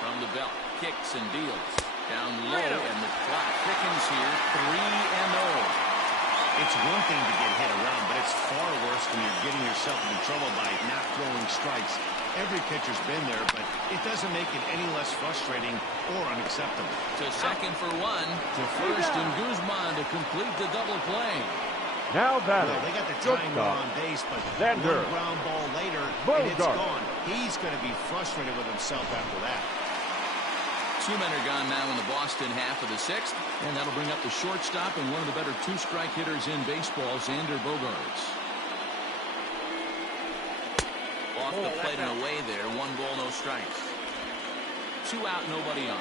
From the belt, kicks and deals. Down low, and the clock thickens here. 3-0. It's one thing to get hit around, but it's far worse when you're getting yourself into trouble by not throwing strikes. Every pitcher's been there, but it doesn't make it any less frustrating or unacceptable. To second for one. To first, and Guzman to complete the double play. Now that well, they got the time on base, but one ground ball later, and it's gone. He's going to be frustrated with himself after that. 2 men are gone now in the Boston half of the sixth, and that'll bring up the shortstop and one of the better two-strike hitters in baseball, Xander Bogaerts. Off the plate and away there. 1 ball, no strikes. 2 out, nobody on.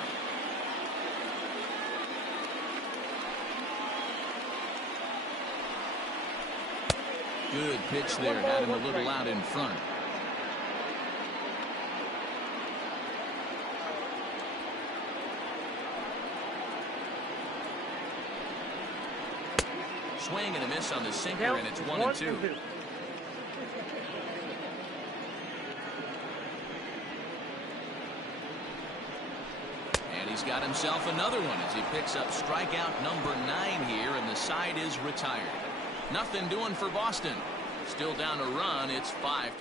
Good pitch there. Had him a little out in front. Swing and a miss on the sinker, and it's 1-2. And he's got himself another one as he picks up strikeout number 9 here, and the side is retired. Nothing doing for Boston. Still down a run. It's 5-4.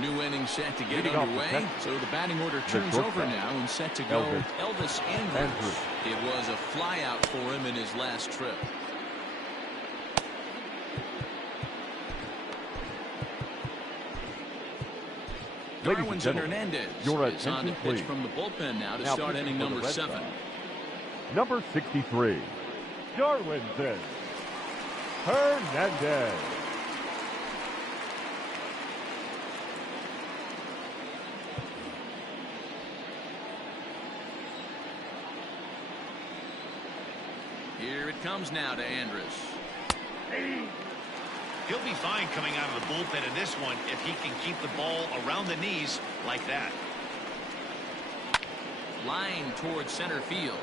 New inning set to get underway. So the batting order turns over now and set to go. Elvis Andrus. It was a flyout for him in his last trip. Darwin's and Hernandez is on the pitch from the bullpen now to start inning number 7. Number 63, Darwin's Hernandez. Here it comes now to Andrus. He'll be fine coming out of the bullpen in this one if he can keep the ball around the knees like that. Line towards center field.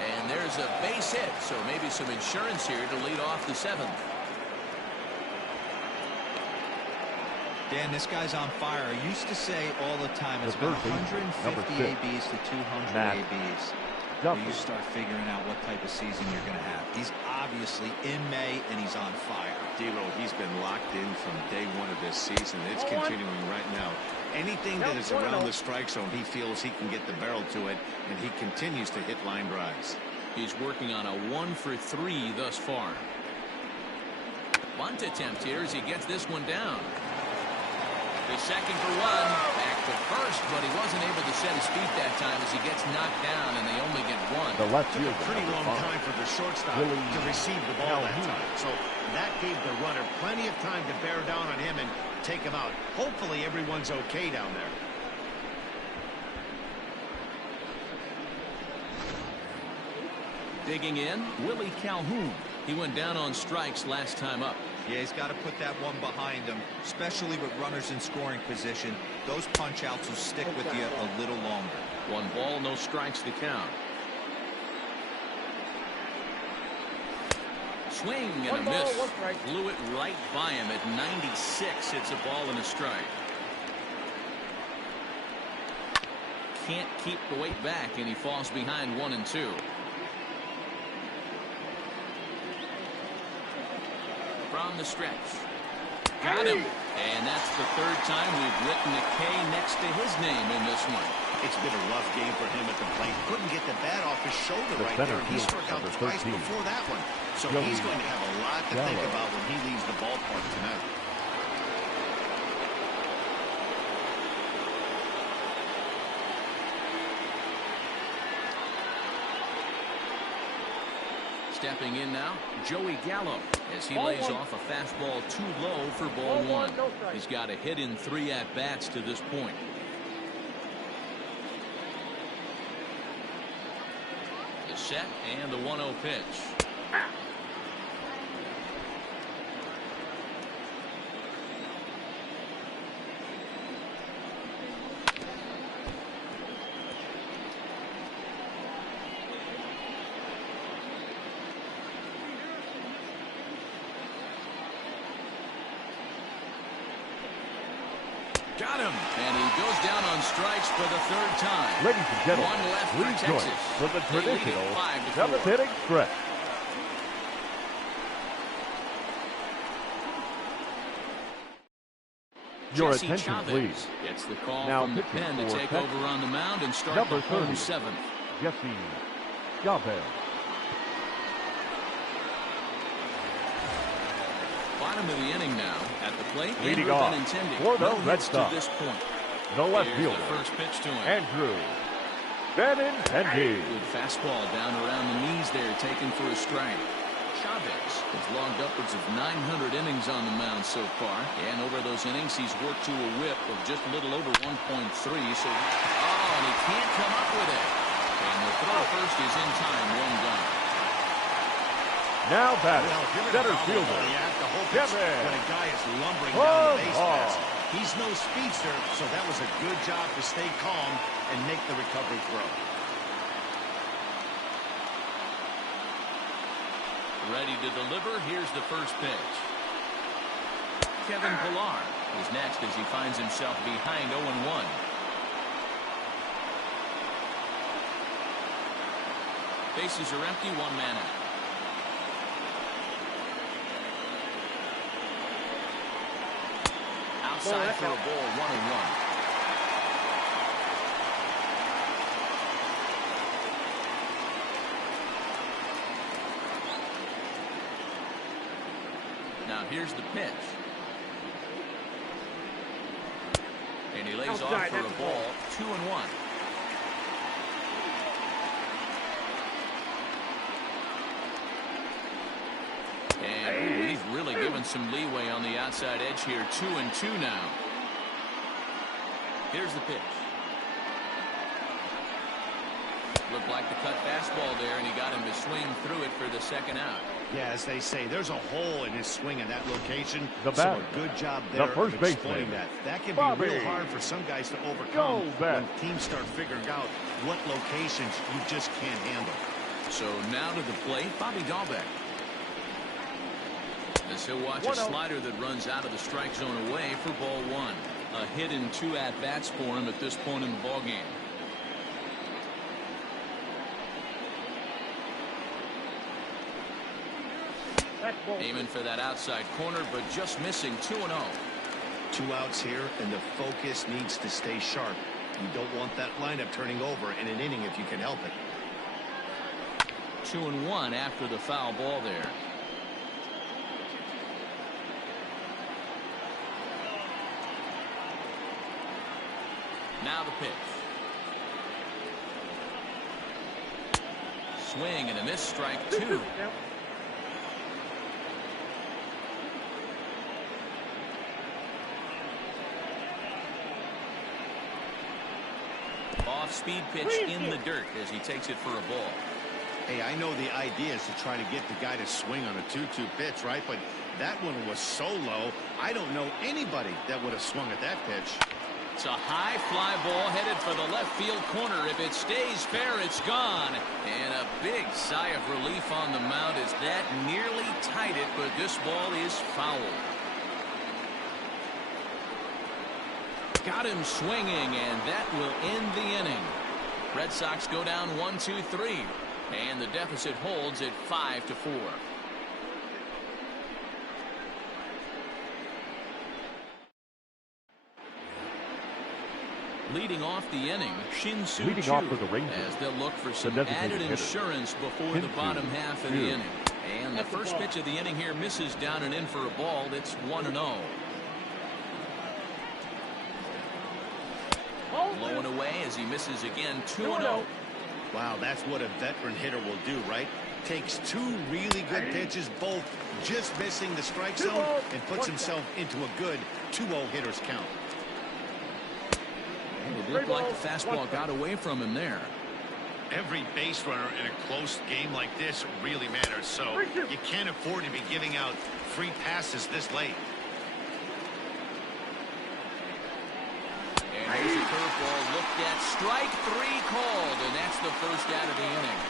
And there's a base hit, so maybe some insurance here to lead off the 7th. Dan, this guy's on fire. I used to say all the time it's about 150 ABs to 200 ABs. You start figuring out what type of season you're going to have. He's obviously in May, and he's on fire. D-Roll, he's been locked in from day 1 of this season. It's continuing right now. Anything that is around the strike zone, he feels he can get the barrel to it, and he continues to hit line drives. He's working on a 1 for 3 thus far. Bunt attempt here as he gets this one down. The second for 1, back to first, but he wasn't able to set his feet that time as he gets knocked down, and they only get 1. The left field took a pretty long time for the shortstop to receive the ball that time. So that gave the runner plenty of time to bear down on him and take him out. Hopefully everyone's okay down there. Digging in, Willie Calhoun. He went down on strikes last time up. Yeah, he's got to put that one behind him, especially with runners in scoring position. Those punch-outs will stick with you a little longer. 1 ball, no strikes to count. Swing and a miss. Blew it right by him at 96. It's a ball and a strike. Can't keep the weight back, and he falls behind 1 and 2. From the stretch. Got him. And that's the 3rd time we've written a K next to his name in this one. It's been a rough game for him at the plate. Couldn't get the bat off his shoulder right there. And he struck out twice before that one. So he's going to have a lot to think about when he leaves the ballpark tonight. Stepping in now, Joey Gallo, as he lays off a fastball too low for ball 1. He's got a hit in 3 at-bats to this point. The set and the 1-0 pitch. Got him. And he goes down on strikes for the third time. Ladies and gentlemen, One left please for join Texas. us for the They lead it traditional 5-4. seventh-inning stretch. Your Jesse attention, Chavez please. gets the call Now from the pitching pen to for take Texas, over on the mound and start number the home 30, seventh. Jesse Chavez. Bottom of the inning now at the plate. Leading Andrew off Benintendi. for the No Red hits Sox, to this point. the left Here's fielder, the first pitch to him. Andrew Benintendi. Good fastball down around the knees there, taken for a strike. Chavez has logged upwards of 900 innings on the mound so far, and over those innings he's worked to a whip of just a little over 1.3. So, and he can't come up with it. And the throw first is in time, one gone. Now batting, Well, if you're center gonna foul the fielder, ball, you have to hope it's Kevin. when a guy is lumbering down the base Oh, pass. He's no speedster, so that was a good job to stay calm and make the recovery throw. Ready to deliver. Here's the first pitch. Kevin Pillar is next as he finds himself behind 0-1. Bases are empty, one man out. Outside for a ball, 1-1. Now here's the pitch. And he lays off for a ball, 2-1. And he's really given some leeway on the outside edge here. 2-2 now. Here's the pitch. Looked like the cut fastball there, and he got him to swing through it for the second out. Yeah, as they say, there's a hole in his swing in that location. The so batter, a good job the there first of exploiting baseman, that. That can Bobby. be real hard for some guys to overcome Go when back. teams start figuring out what locations you just can't handle. So now to the plate, Bobby Dahlbeck. As he'll watch a 1-0. slider that runs out of the strike zone away for ball one. A hit and 2 at-bats for him at this point in the ballgame. Aiming for that outside corner, but just missing. 2-0. 2 outs here, and the focus needs to stay sharp. You don't want that lineup turning over in an inning if you can help it. 2-1 after the foul ball there. Now the pitch. Swing and a miss, strike 2. Off-speed pitch in the dirt as he takes it for a ball. Hey, I know the idea is to try to get the guy to swing on a 2-2 pitch, right? But that one was so low, I don't know anybody that would have swung at that pitch. It's a high fly ball headed for the left field corner. If it stays fair, it's gone. And a big sigh of relief on the mound as that nearly tied it, but this ball is foul. Got him swinging, and that will end the inning. Red Sox go down 1-2-3, and the deficit holds at 5-4. Leading off the inning, Shin-Soo Leading Choo, off for the Rangers, as they'll look for some designated added hitter, insurance before the Shin-Soo bottom half of the Choo. inning. And the first pitch of the inning here misses down and in for a ball. That's 1-0. Blowing away as he misses again. 2-0. Wow, that's what a veteran hitter will do, right? Takes 2 really good pitches, both just missing the strike zone, and puts himself into a good 2-0 hitter's count. It looked like the fastball got away from him there. Every base runner in a close game like this really matters, so you can't afford to be giving out free passes this late. And here's a curveball looked at. Strike 3 called, and that's the first out of the inning.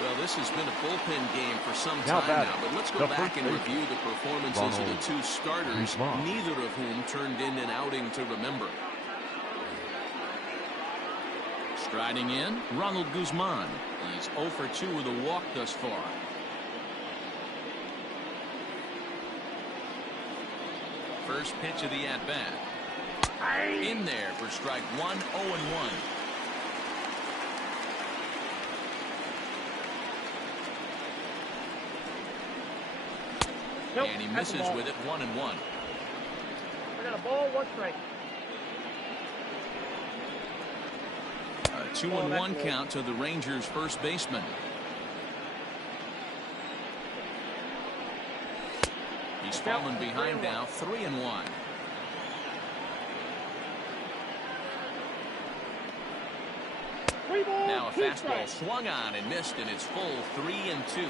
Well, this has been a bullpen game for some time now, but let's go back and review the performances of the two starters, neither of whom turned in an outing to remember. Striding in, Ronald Guzman. He's 0 for 2 with a walk thus far. First pitch of the at-bat. In there for strike 1, 0-1. Nope, and he misses with it, 1-1. I got a ball, 1 strike. A 2-1 count to the Rangers' first baseman. He's fallen behind now, 3-1. Now a fastball swung on and missed, and it's full 3-2.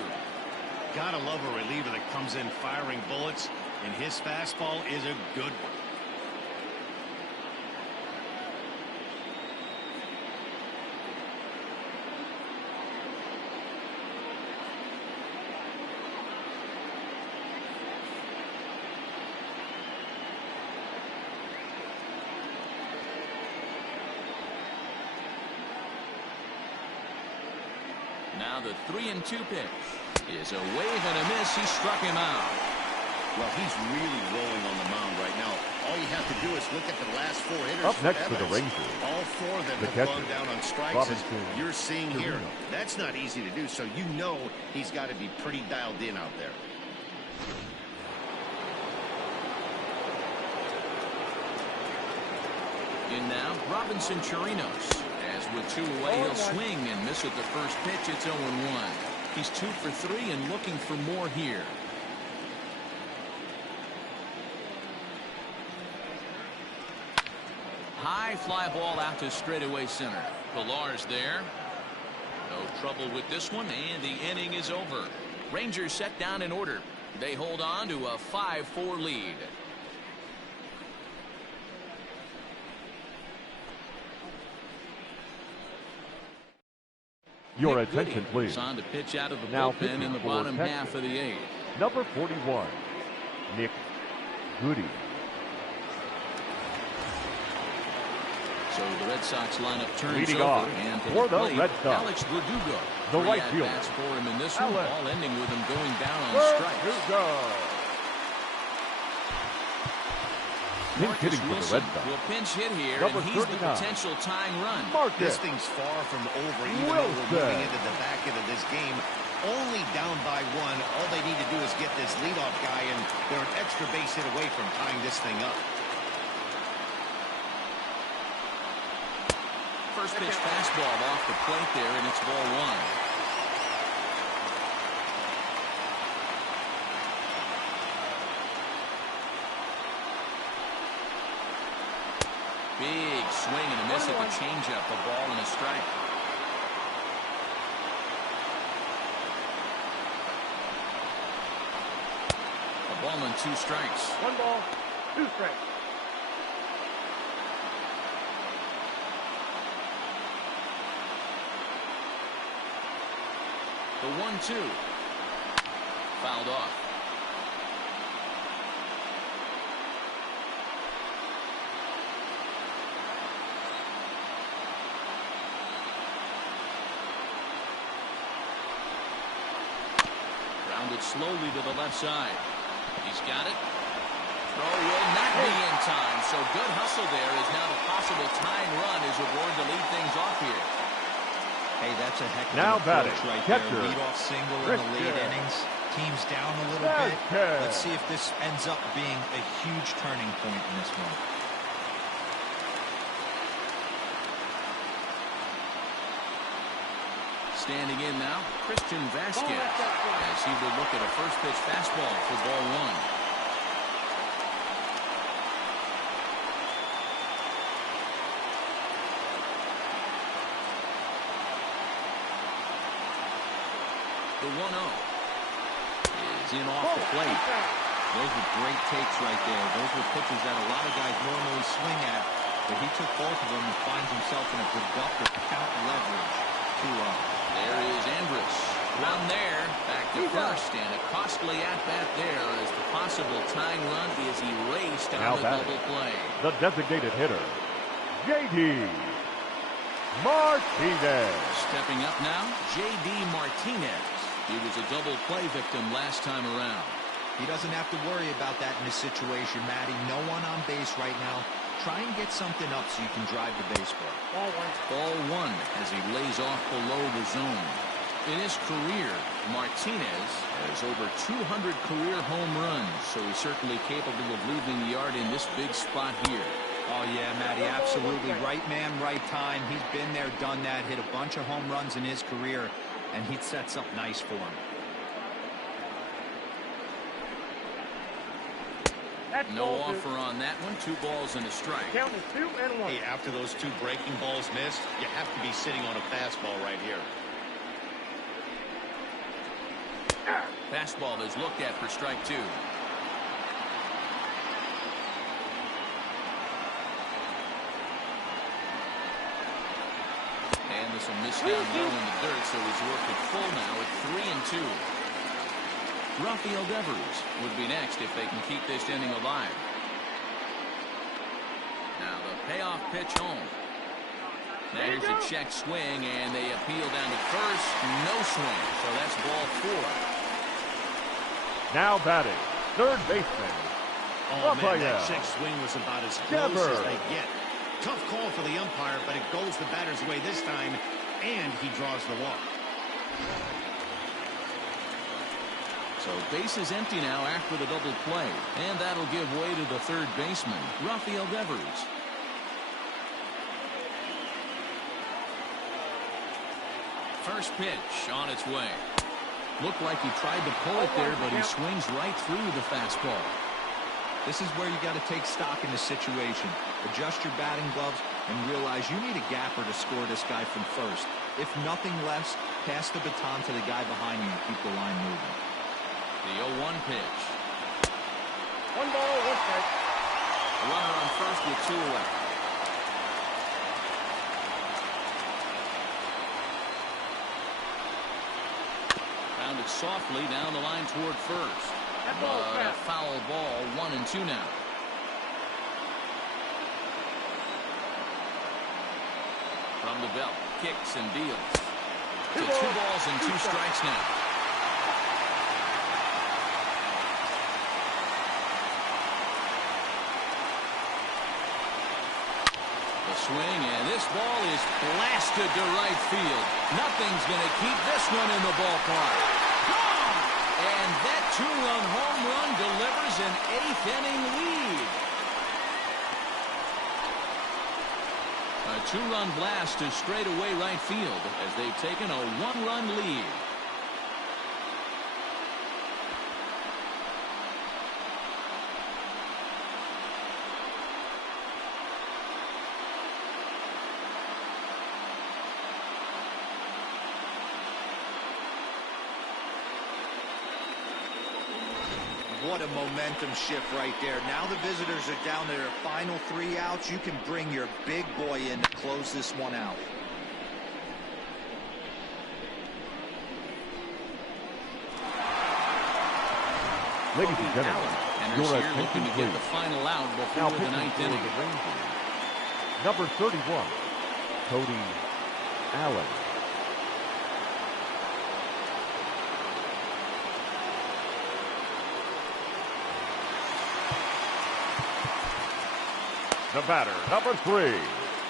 Gotta love a reliever that comes in firing bullets, and his fastball is a good one. Now the 3-2 pitch is a wave and a miss. He struck him out. Well, he's really rolling on the mound right now. All you have to do is look at the last 4 hitters. Up next for the Rangers, all 4 of them the have catcher, gone down on strikes, as you're seeing here. That's not easy to do, so you know he's got to be pretty dialed in out there. In now, Robinson Chirinos. As with 2 away, he'll swing and miss at the first pitch. It's 0-1. He's 2 for 3 and looking for more here. High fly ball out to straightaway center. Pilar's there. No trouble with this one, and the inning is over. Rangers set down in order. They hold on to a 5-4 lead. Your attention, please. On to pitch out of the Now bullpen in the bottom half of the 8th. Number 41, Nick Goody. So the Red Sox lineup turns Leading over, off and for the Red Sox, Alex Verdugo. the right fielder. At-bats for him in this one, all ending with him going down on strikes. Pinch hitting for the Red Sox. Will pinch hit here, Number and he's 39. the potential tying run. This thing's far from over, even though we're moving into the back end of this game. Only down by 1. All they need to do is get this leadoff guy, and they're an extra base hit away from tying this thing up. First pitch fastball off the plate there, and it's ball 1. Big swing and a miss at the changeup, a ball and a strike. A ball and 2 strikes. 1 ball, 2 strikes. The 1-2. Fouled off. Rounded slowly to the left side. He's got it. Throw will not be in time, so good hustle there is now the possible tying run is aboard to lead things off here. Hey, that's a heck of Now an batting, approach right catcher, there. Lead-off single in the late innings. Team's down a little bit. Let's see if this ends up being a huge turning point in this one. Standing in now, Christian Vasquez, as he will look at a first pitch fastball for ball 1. The 1-0 is in off the plate. Those were great takes right there. Those were pitches that a lot of guys normally swing at, but he took both of them and finds himself in a productive count leverage 2-0. There is Andrus. Run there, back to first, and a costly at-bat there as the possible tying run is erased on the double play. The designated hitter, J.D. Martinez. Stepping up now, J.D. Martinez. He was a double play victim last time around. He doesn't have to worry about that in this situation, Matty. No one on base right now. Try and get something up so you can drive the baseball. Ball one as he lays off below the zone. In his career, Martinez has over 200 career home runs, so he's certainly capable of leaving the yard in this big spot here. Oh, yeah, Matty, absolutely. Right man, right time. He's been there, done that, hit a bunch of home runs in his career, and he sets up nice for him. No offer on that one. 2 balls and a strike. Count is 2 and 1. Hey, after those 2 breaking balls missed, you have to be sitting on a fastball right here. Fastball is looked at for strike 2. And this will miss down low in the dirt, so he's worked it full now at 3 and 2. Rafael Devers would be next if they can keep this inning alive. Now the payoff pitch home. There's a check swing, and they appeal down to first. No swing, so that's ball 4. Now batting, third baseman. Oh, man, that check swing was about as close as they get. Tough call for the umpire, but it goes the batter's way this time, and he draws the walk. So base is empty now after the double play, and that'll give way to the third baseman, Rafael Devers. First pitch on its way. Looked like he tried to pull it there, but he swings right through the fastball. This is where you got to take stock in the situation. Adjust your batting gloves and realize you need a gapper to score this guy from first. If nothing less, pass the baton to the guy behind you and keep the line moving. The 0-1 pitch. 1 ball, 1 strike. A runner on first with 2 away. Grounded softly down the line toward first. But a foul ball, 1 and 2 now. From the belt, kicks and deals. To 2 balls and 2 strikes now. The swing, and this ball is blasted to right field. Nothing's going to keep this one in the ballpark. Gone! And that 2-run home run delivers an 8th inning lead. A 2-run blast to straightaway right field as they've taken a 1-run lead. What a momentum shift right there. Now the visitors are down to their final 3 outs. You can bring your big boy in to close this one out. Ladies and gentlemen, Hender's your here looking to get the final out before the 9th inning. Number 31, Cody Allen. The batter, number 3,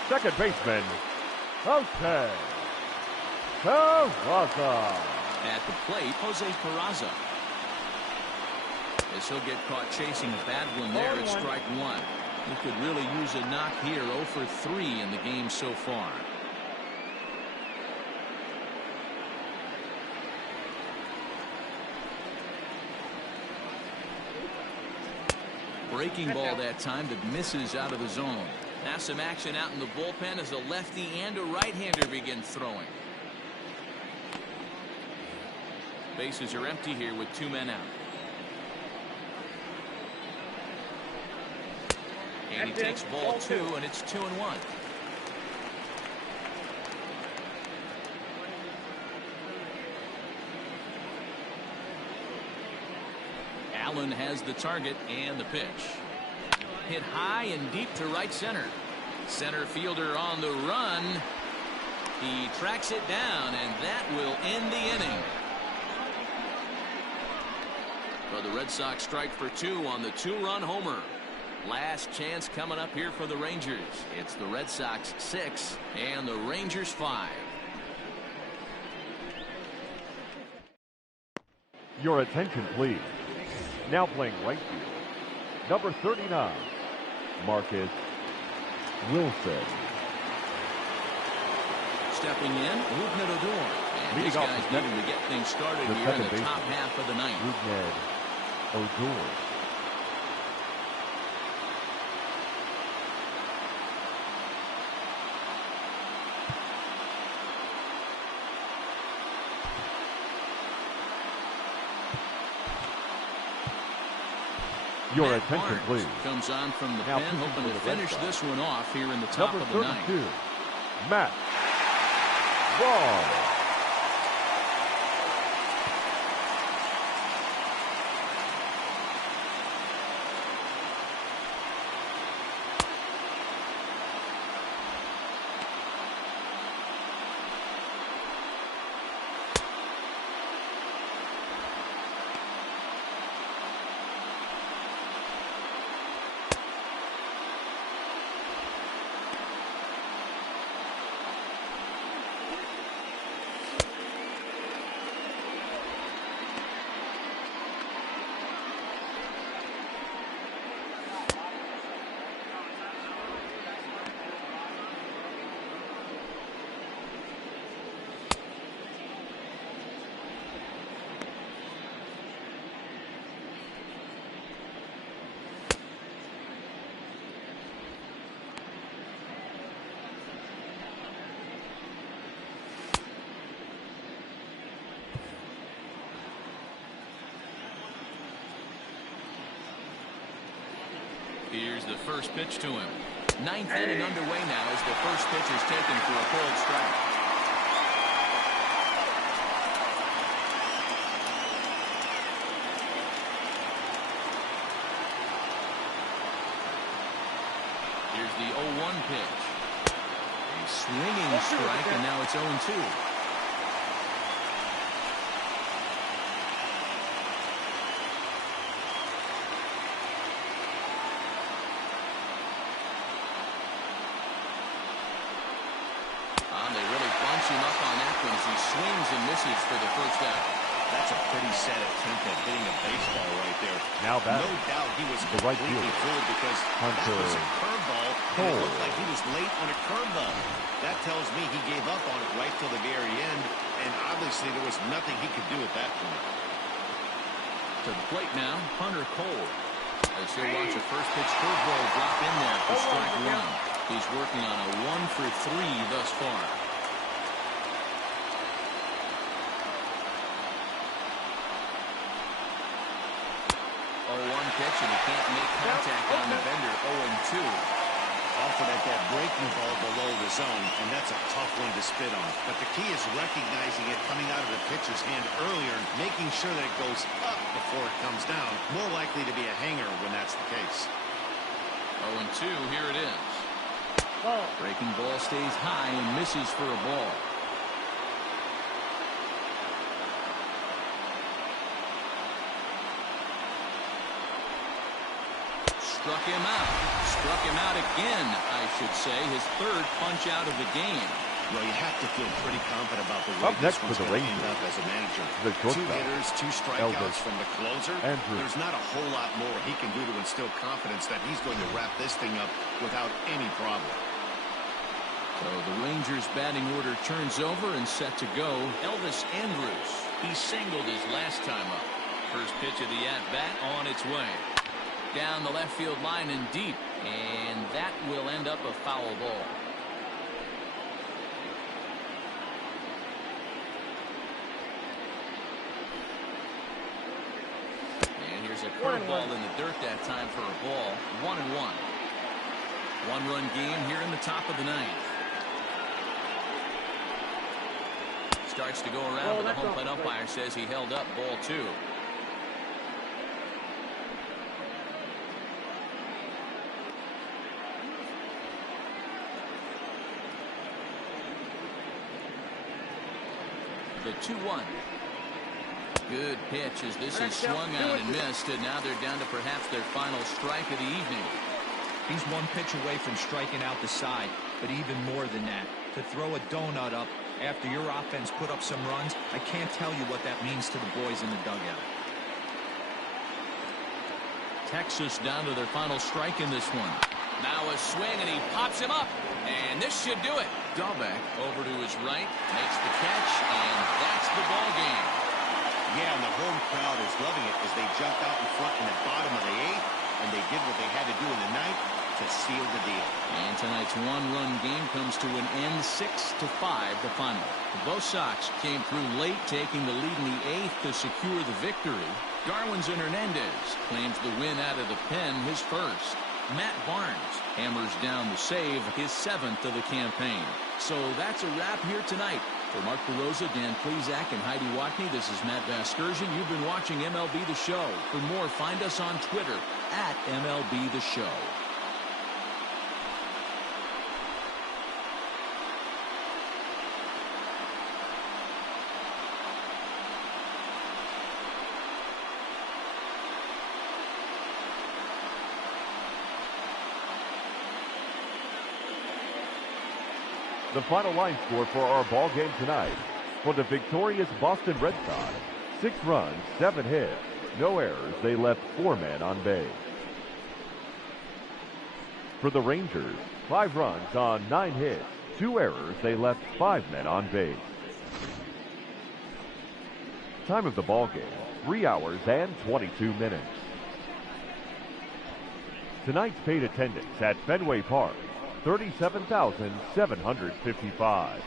second baseman, Jose Peraza. At the plate, Jose Peraza. As he'll get caught chasing a bad one there at strike 1. He could really use a knock here. 0 for 3 in the game so far. Breaking ball that time that misses out of the zone. Now some action out in the bullpen as a lefty and a right-hander begin throwing. Bases are empty here with 2 men out. And he takes ball 2, and it's 2-1. Allen has the target and the pitch. Hit high and deep to right center. Center fielder on the run. He tracks it down, and that will end the inning. But the Red Sox strike for 2 on the 2-run homer. Last chance coming up here for the Rangers. It's the Red Sox 6 and the Rangers 5. Your attention, please. Now playing right field, number 39, Marcus Wilson. Stepping in, Rougned Odor. And these guys needing to get things started here in the top half of the ninth. Rougned Odor. Your Matt attention, Barnes please. comes on from the Now pen, hoping to finish this one off here in the top number of the ninth. 32, Matt Barnes. Here's the first pitch to him. Ninth inning underway now as the first pitch is taken for a cold strike. Here's the 0-1 pitch. A swinging strike, and now it's 0-2. They really bunch him up on that one as he swings and misses for the first out. That's a pretty set attempt at hitting a baseball right there. Now batting. No doubt he was The right completely fielder. fooled because Hunter that was a curveball. Cole. It looked like he was late on a curveball. That tells me he gave up on it right till the very end, and obviously there was nothing he could do at that point. To the plate now, Hunter Cole. As he'll watch a first pitch curveball drop in there for strike one. He's working on a 1-for-3 thus far. 0-1 pitch, and he can't make contact on the bender. 0-2. Offered at that breaking ball below the zone, and that's a tough one to spit on. But the key is recognizing it coming out of the pitcher's hand earlier and making sure that it goes up before it comes down. More likely to be a hanger when that's the case. 0-2, here it is. Breaking ball stays high and misses for a ball. Struck him out. Struck him out again, I should say. His third punch out of the game. Well, you have to feel pretty confident about the way Up this next one's for the going to Rangers, end up as a manager. the Two shortstop, hitters, 2 strikeouts Elvis from the closer. Andrews. There's not a whole lot more he can do to instill confidence that he's going to wrap this thing up without any problem. So the Rangers batting order turns over and set to go. Elvis Andrews. He singled his last time up. First pitch of the at-bat on its way. Down the left field line and deep. And that will end up a foul ball. And here's a curveball in the dirt that time for a ball. 1-1. One-run game here in the top of the ninth. Starts to go around, but the home plate umpire says he held up ball 2. The 2-1. Good pitch as this is swung on and missed, and now they're down to perhaps their final strike of the evening. He's one pitch away from striking out the side, but even more than that, to throw a donut up after your offense put up some runs, I can't tell you what that means to the boys in the dugout. Texas down to their final strike in this one. Now a swing, and he pops him up, and this should do it. Dahlbeck over to his right, makes the catch, and that's the ball game. Yeah, and the home crowd is loving it as they jumped out in front in the bottom of the 8th, and they did what they had to do in the 9th to seal the deal. And tonight's one-run game comes to an end, 6-5, the final. Both Sox came through late, taking the lead in the 8th to secure the victory. Darwin's and Hernandez claims the win out of the pen, his first. Matt Barnes hammers down the save, his 7th of the campaign. So that's a wrap here tonight. For Mark DeRosa, Dan Plezak, and Heidi Watney, this is Matt Vasgersian. You've been watching MLB The Show. For more, find us on Twitter at MLB The Show. The final line score for our ball game tonight. For the victorious Boston Red Sox, 6 runs, 7 hits, no errors. They left 4 men on base. For the Rangers, 5 runs on 9 hits, 2 errors. They left 5 men on base. Time of the ball game, 3 hours and 22 minutes. Tonight's paid attendance at Fenway Park, 37,755.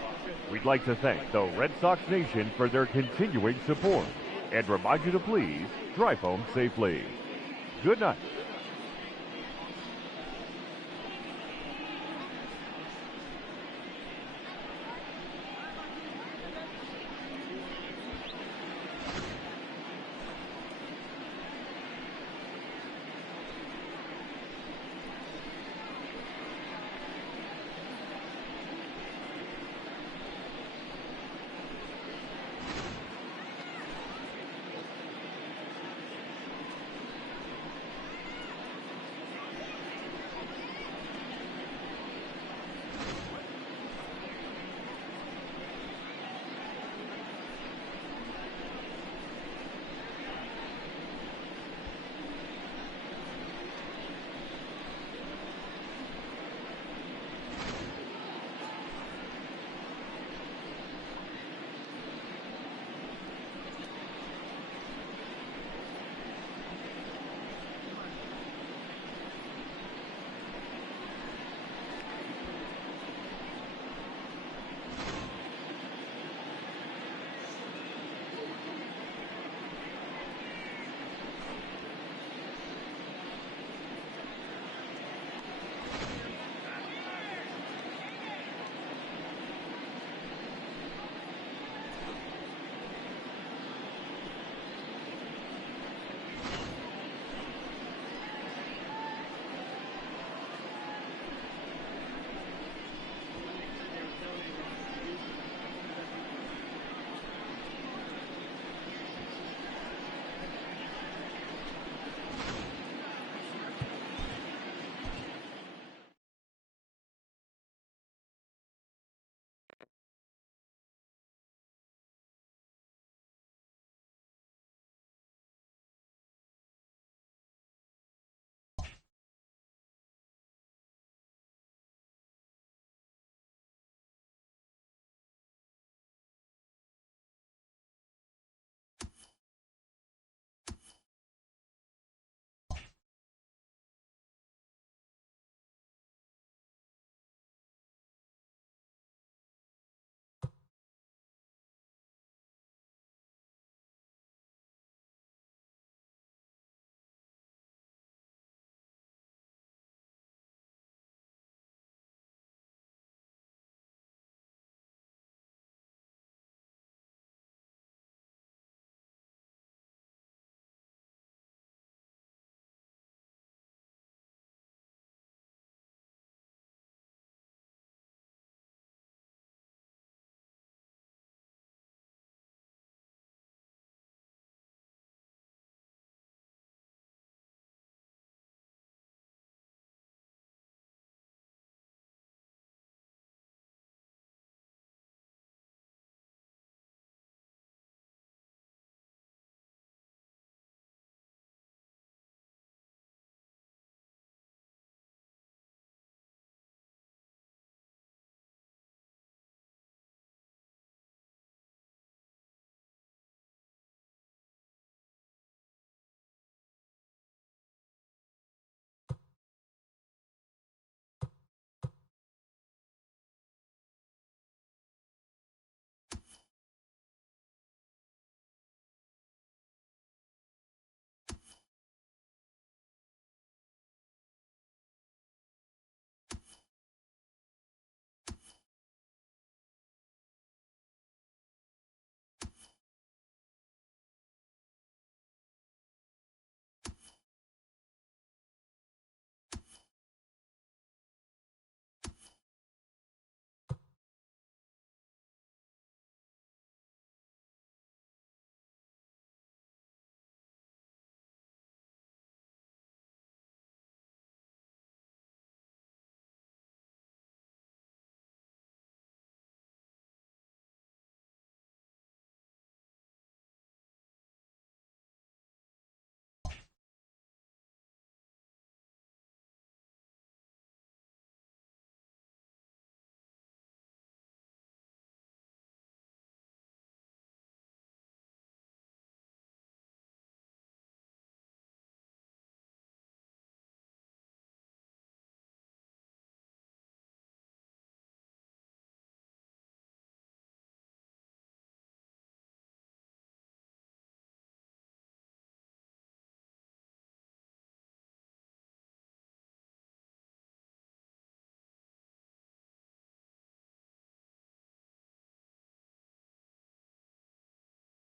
We'd like to thank the Red Sox Nation for their continuing support and remind you to please drive home safely. Good night.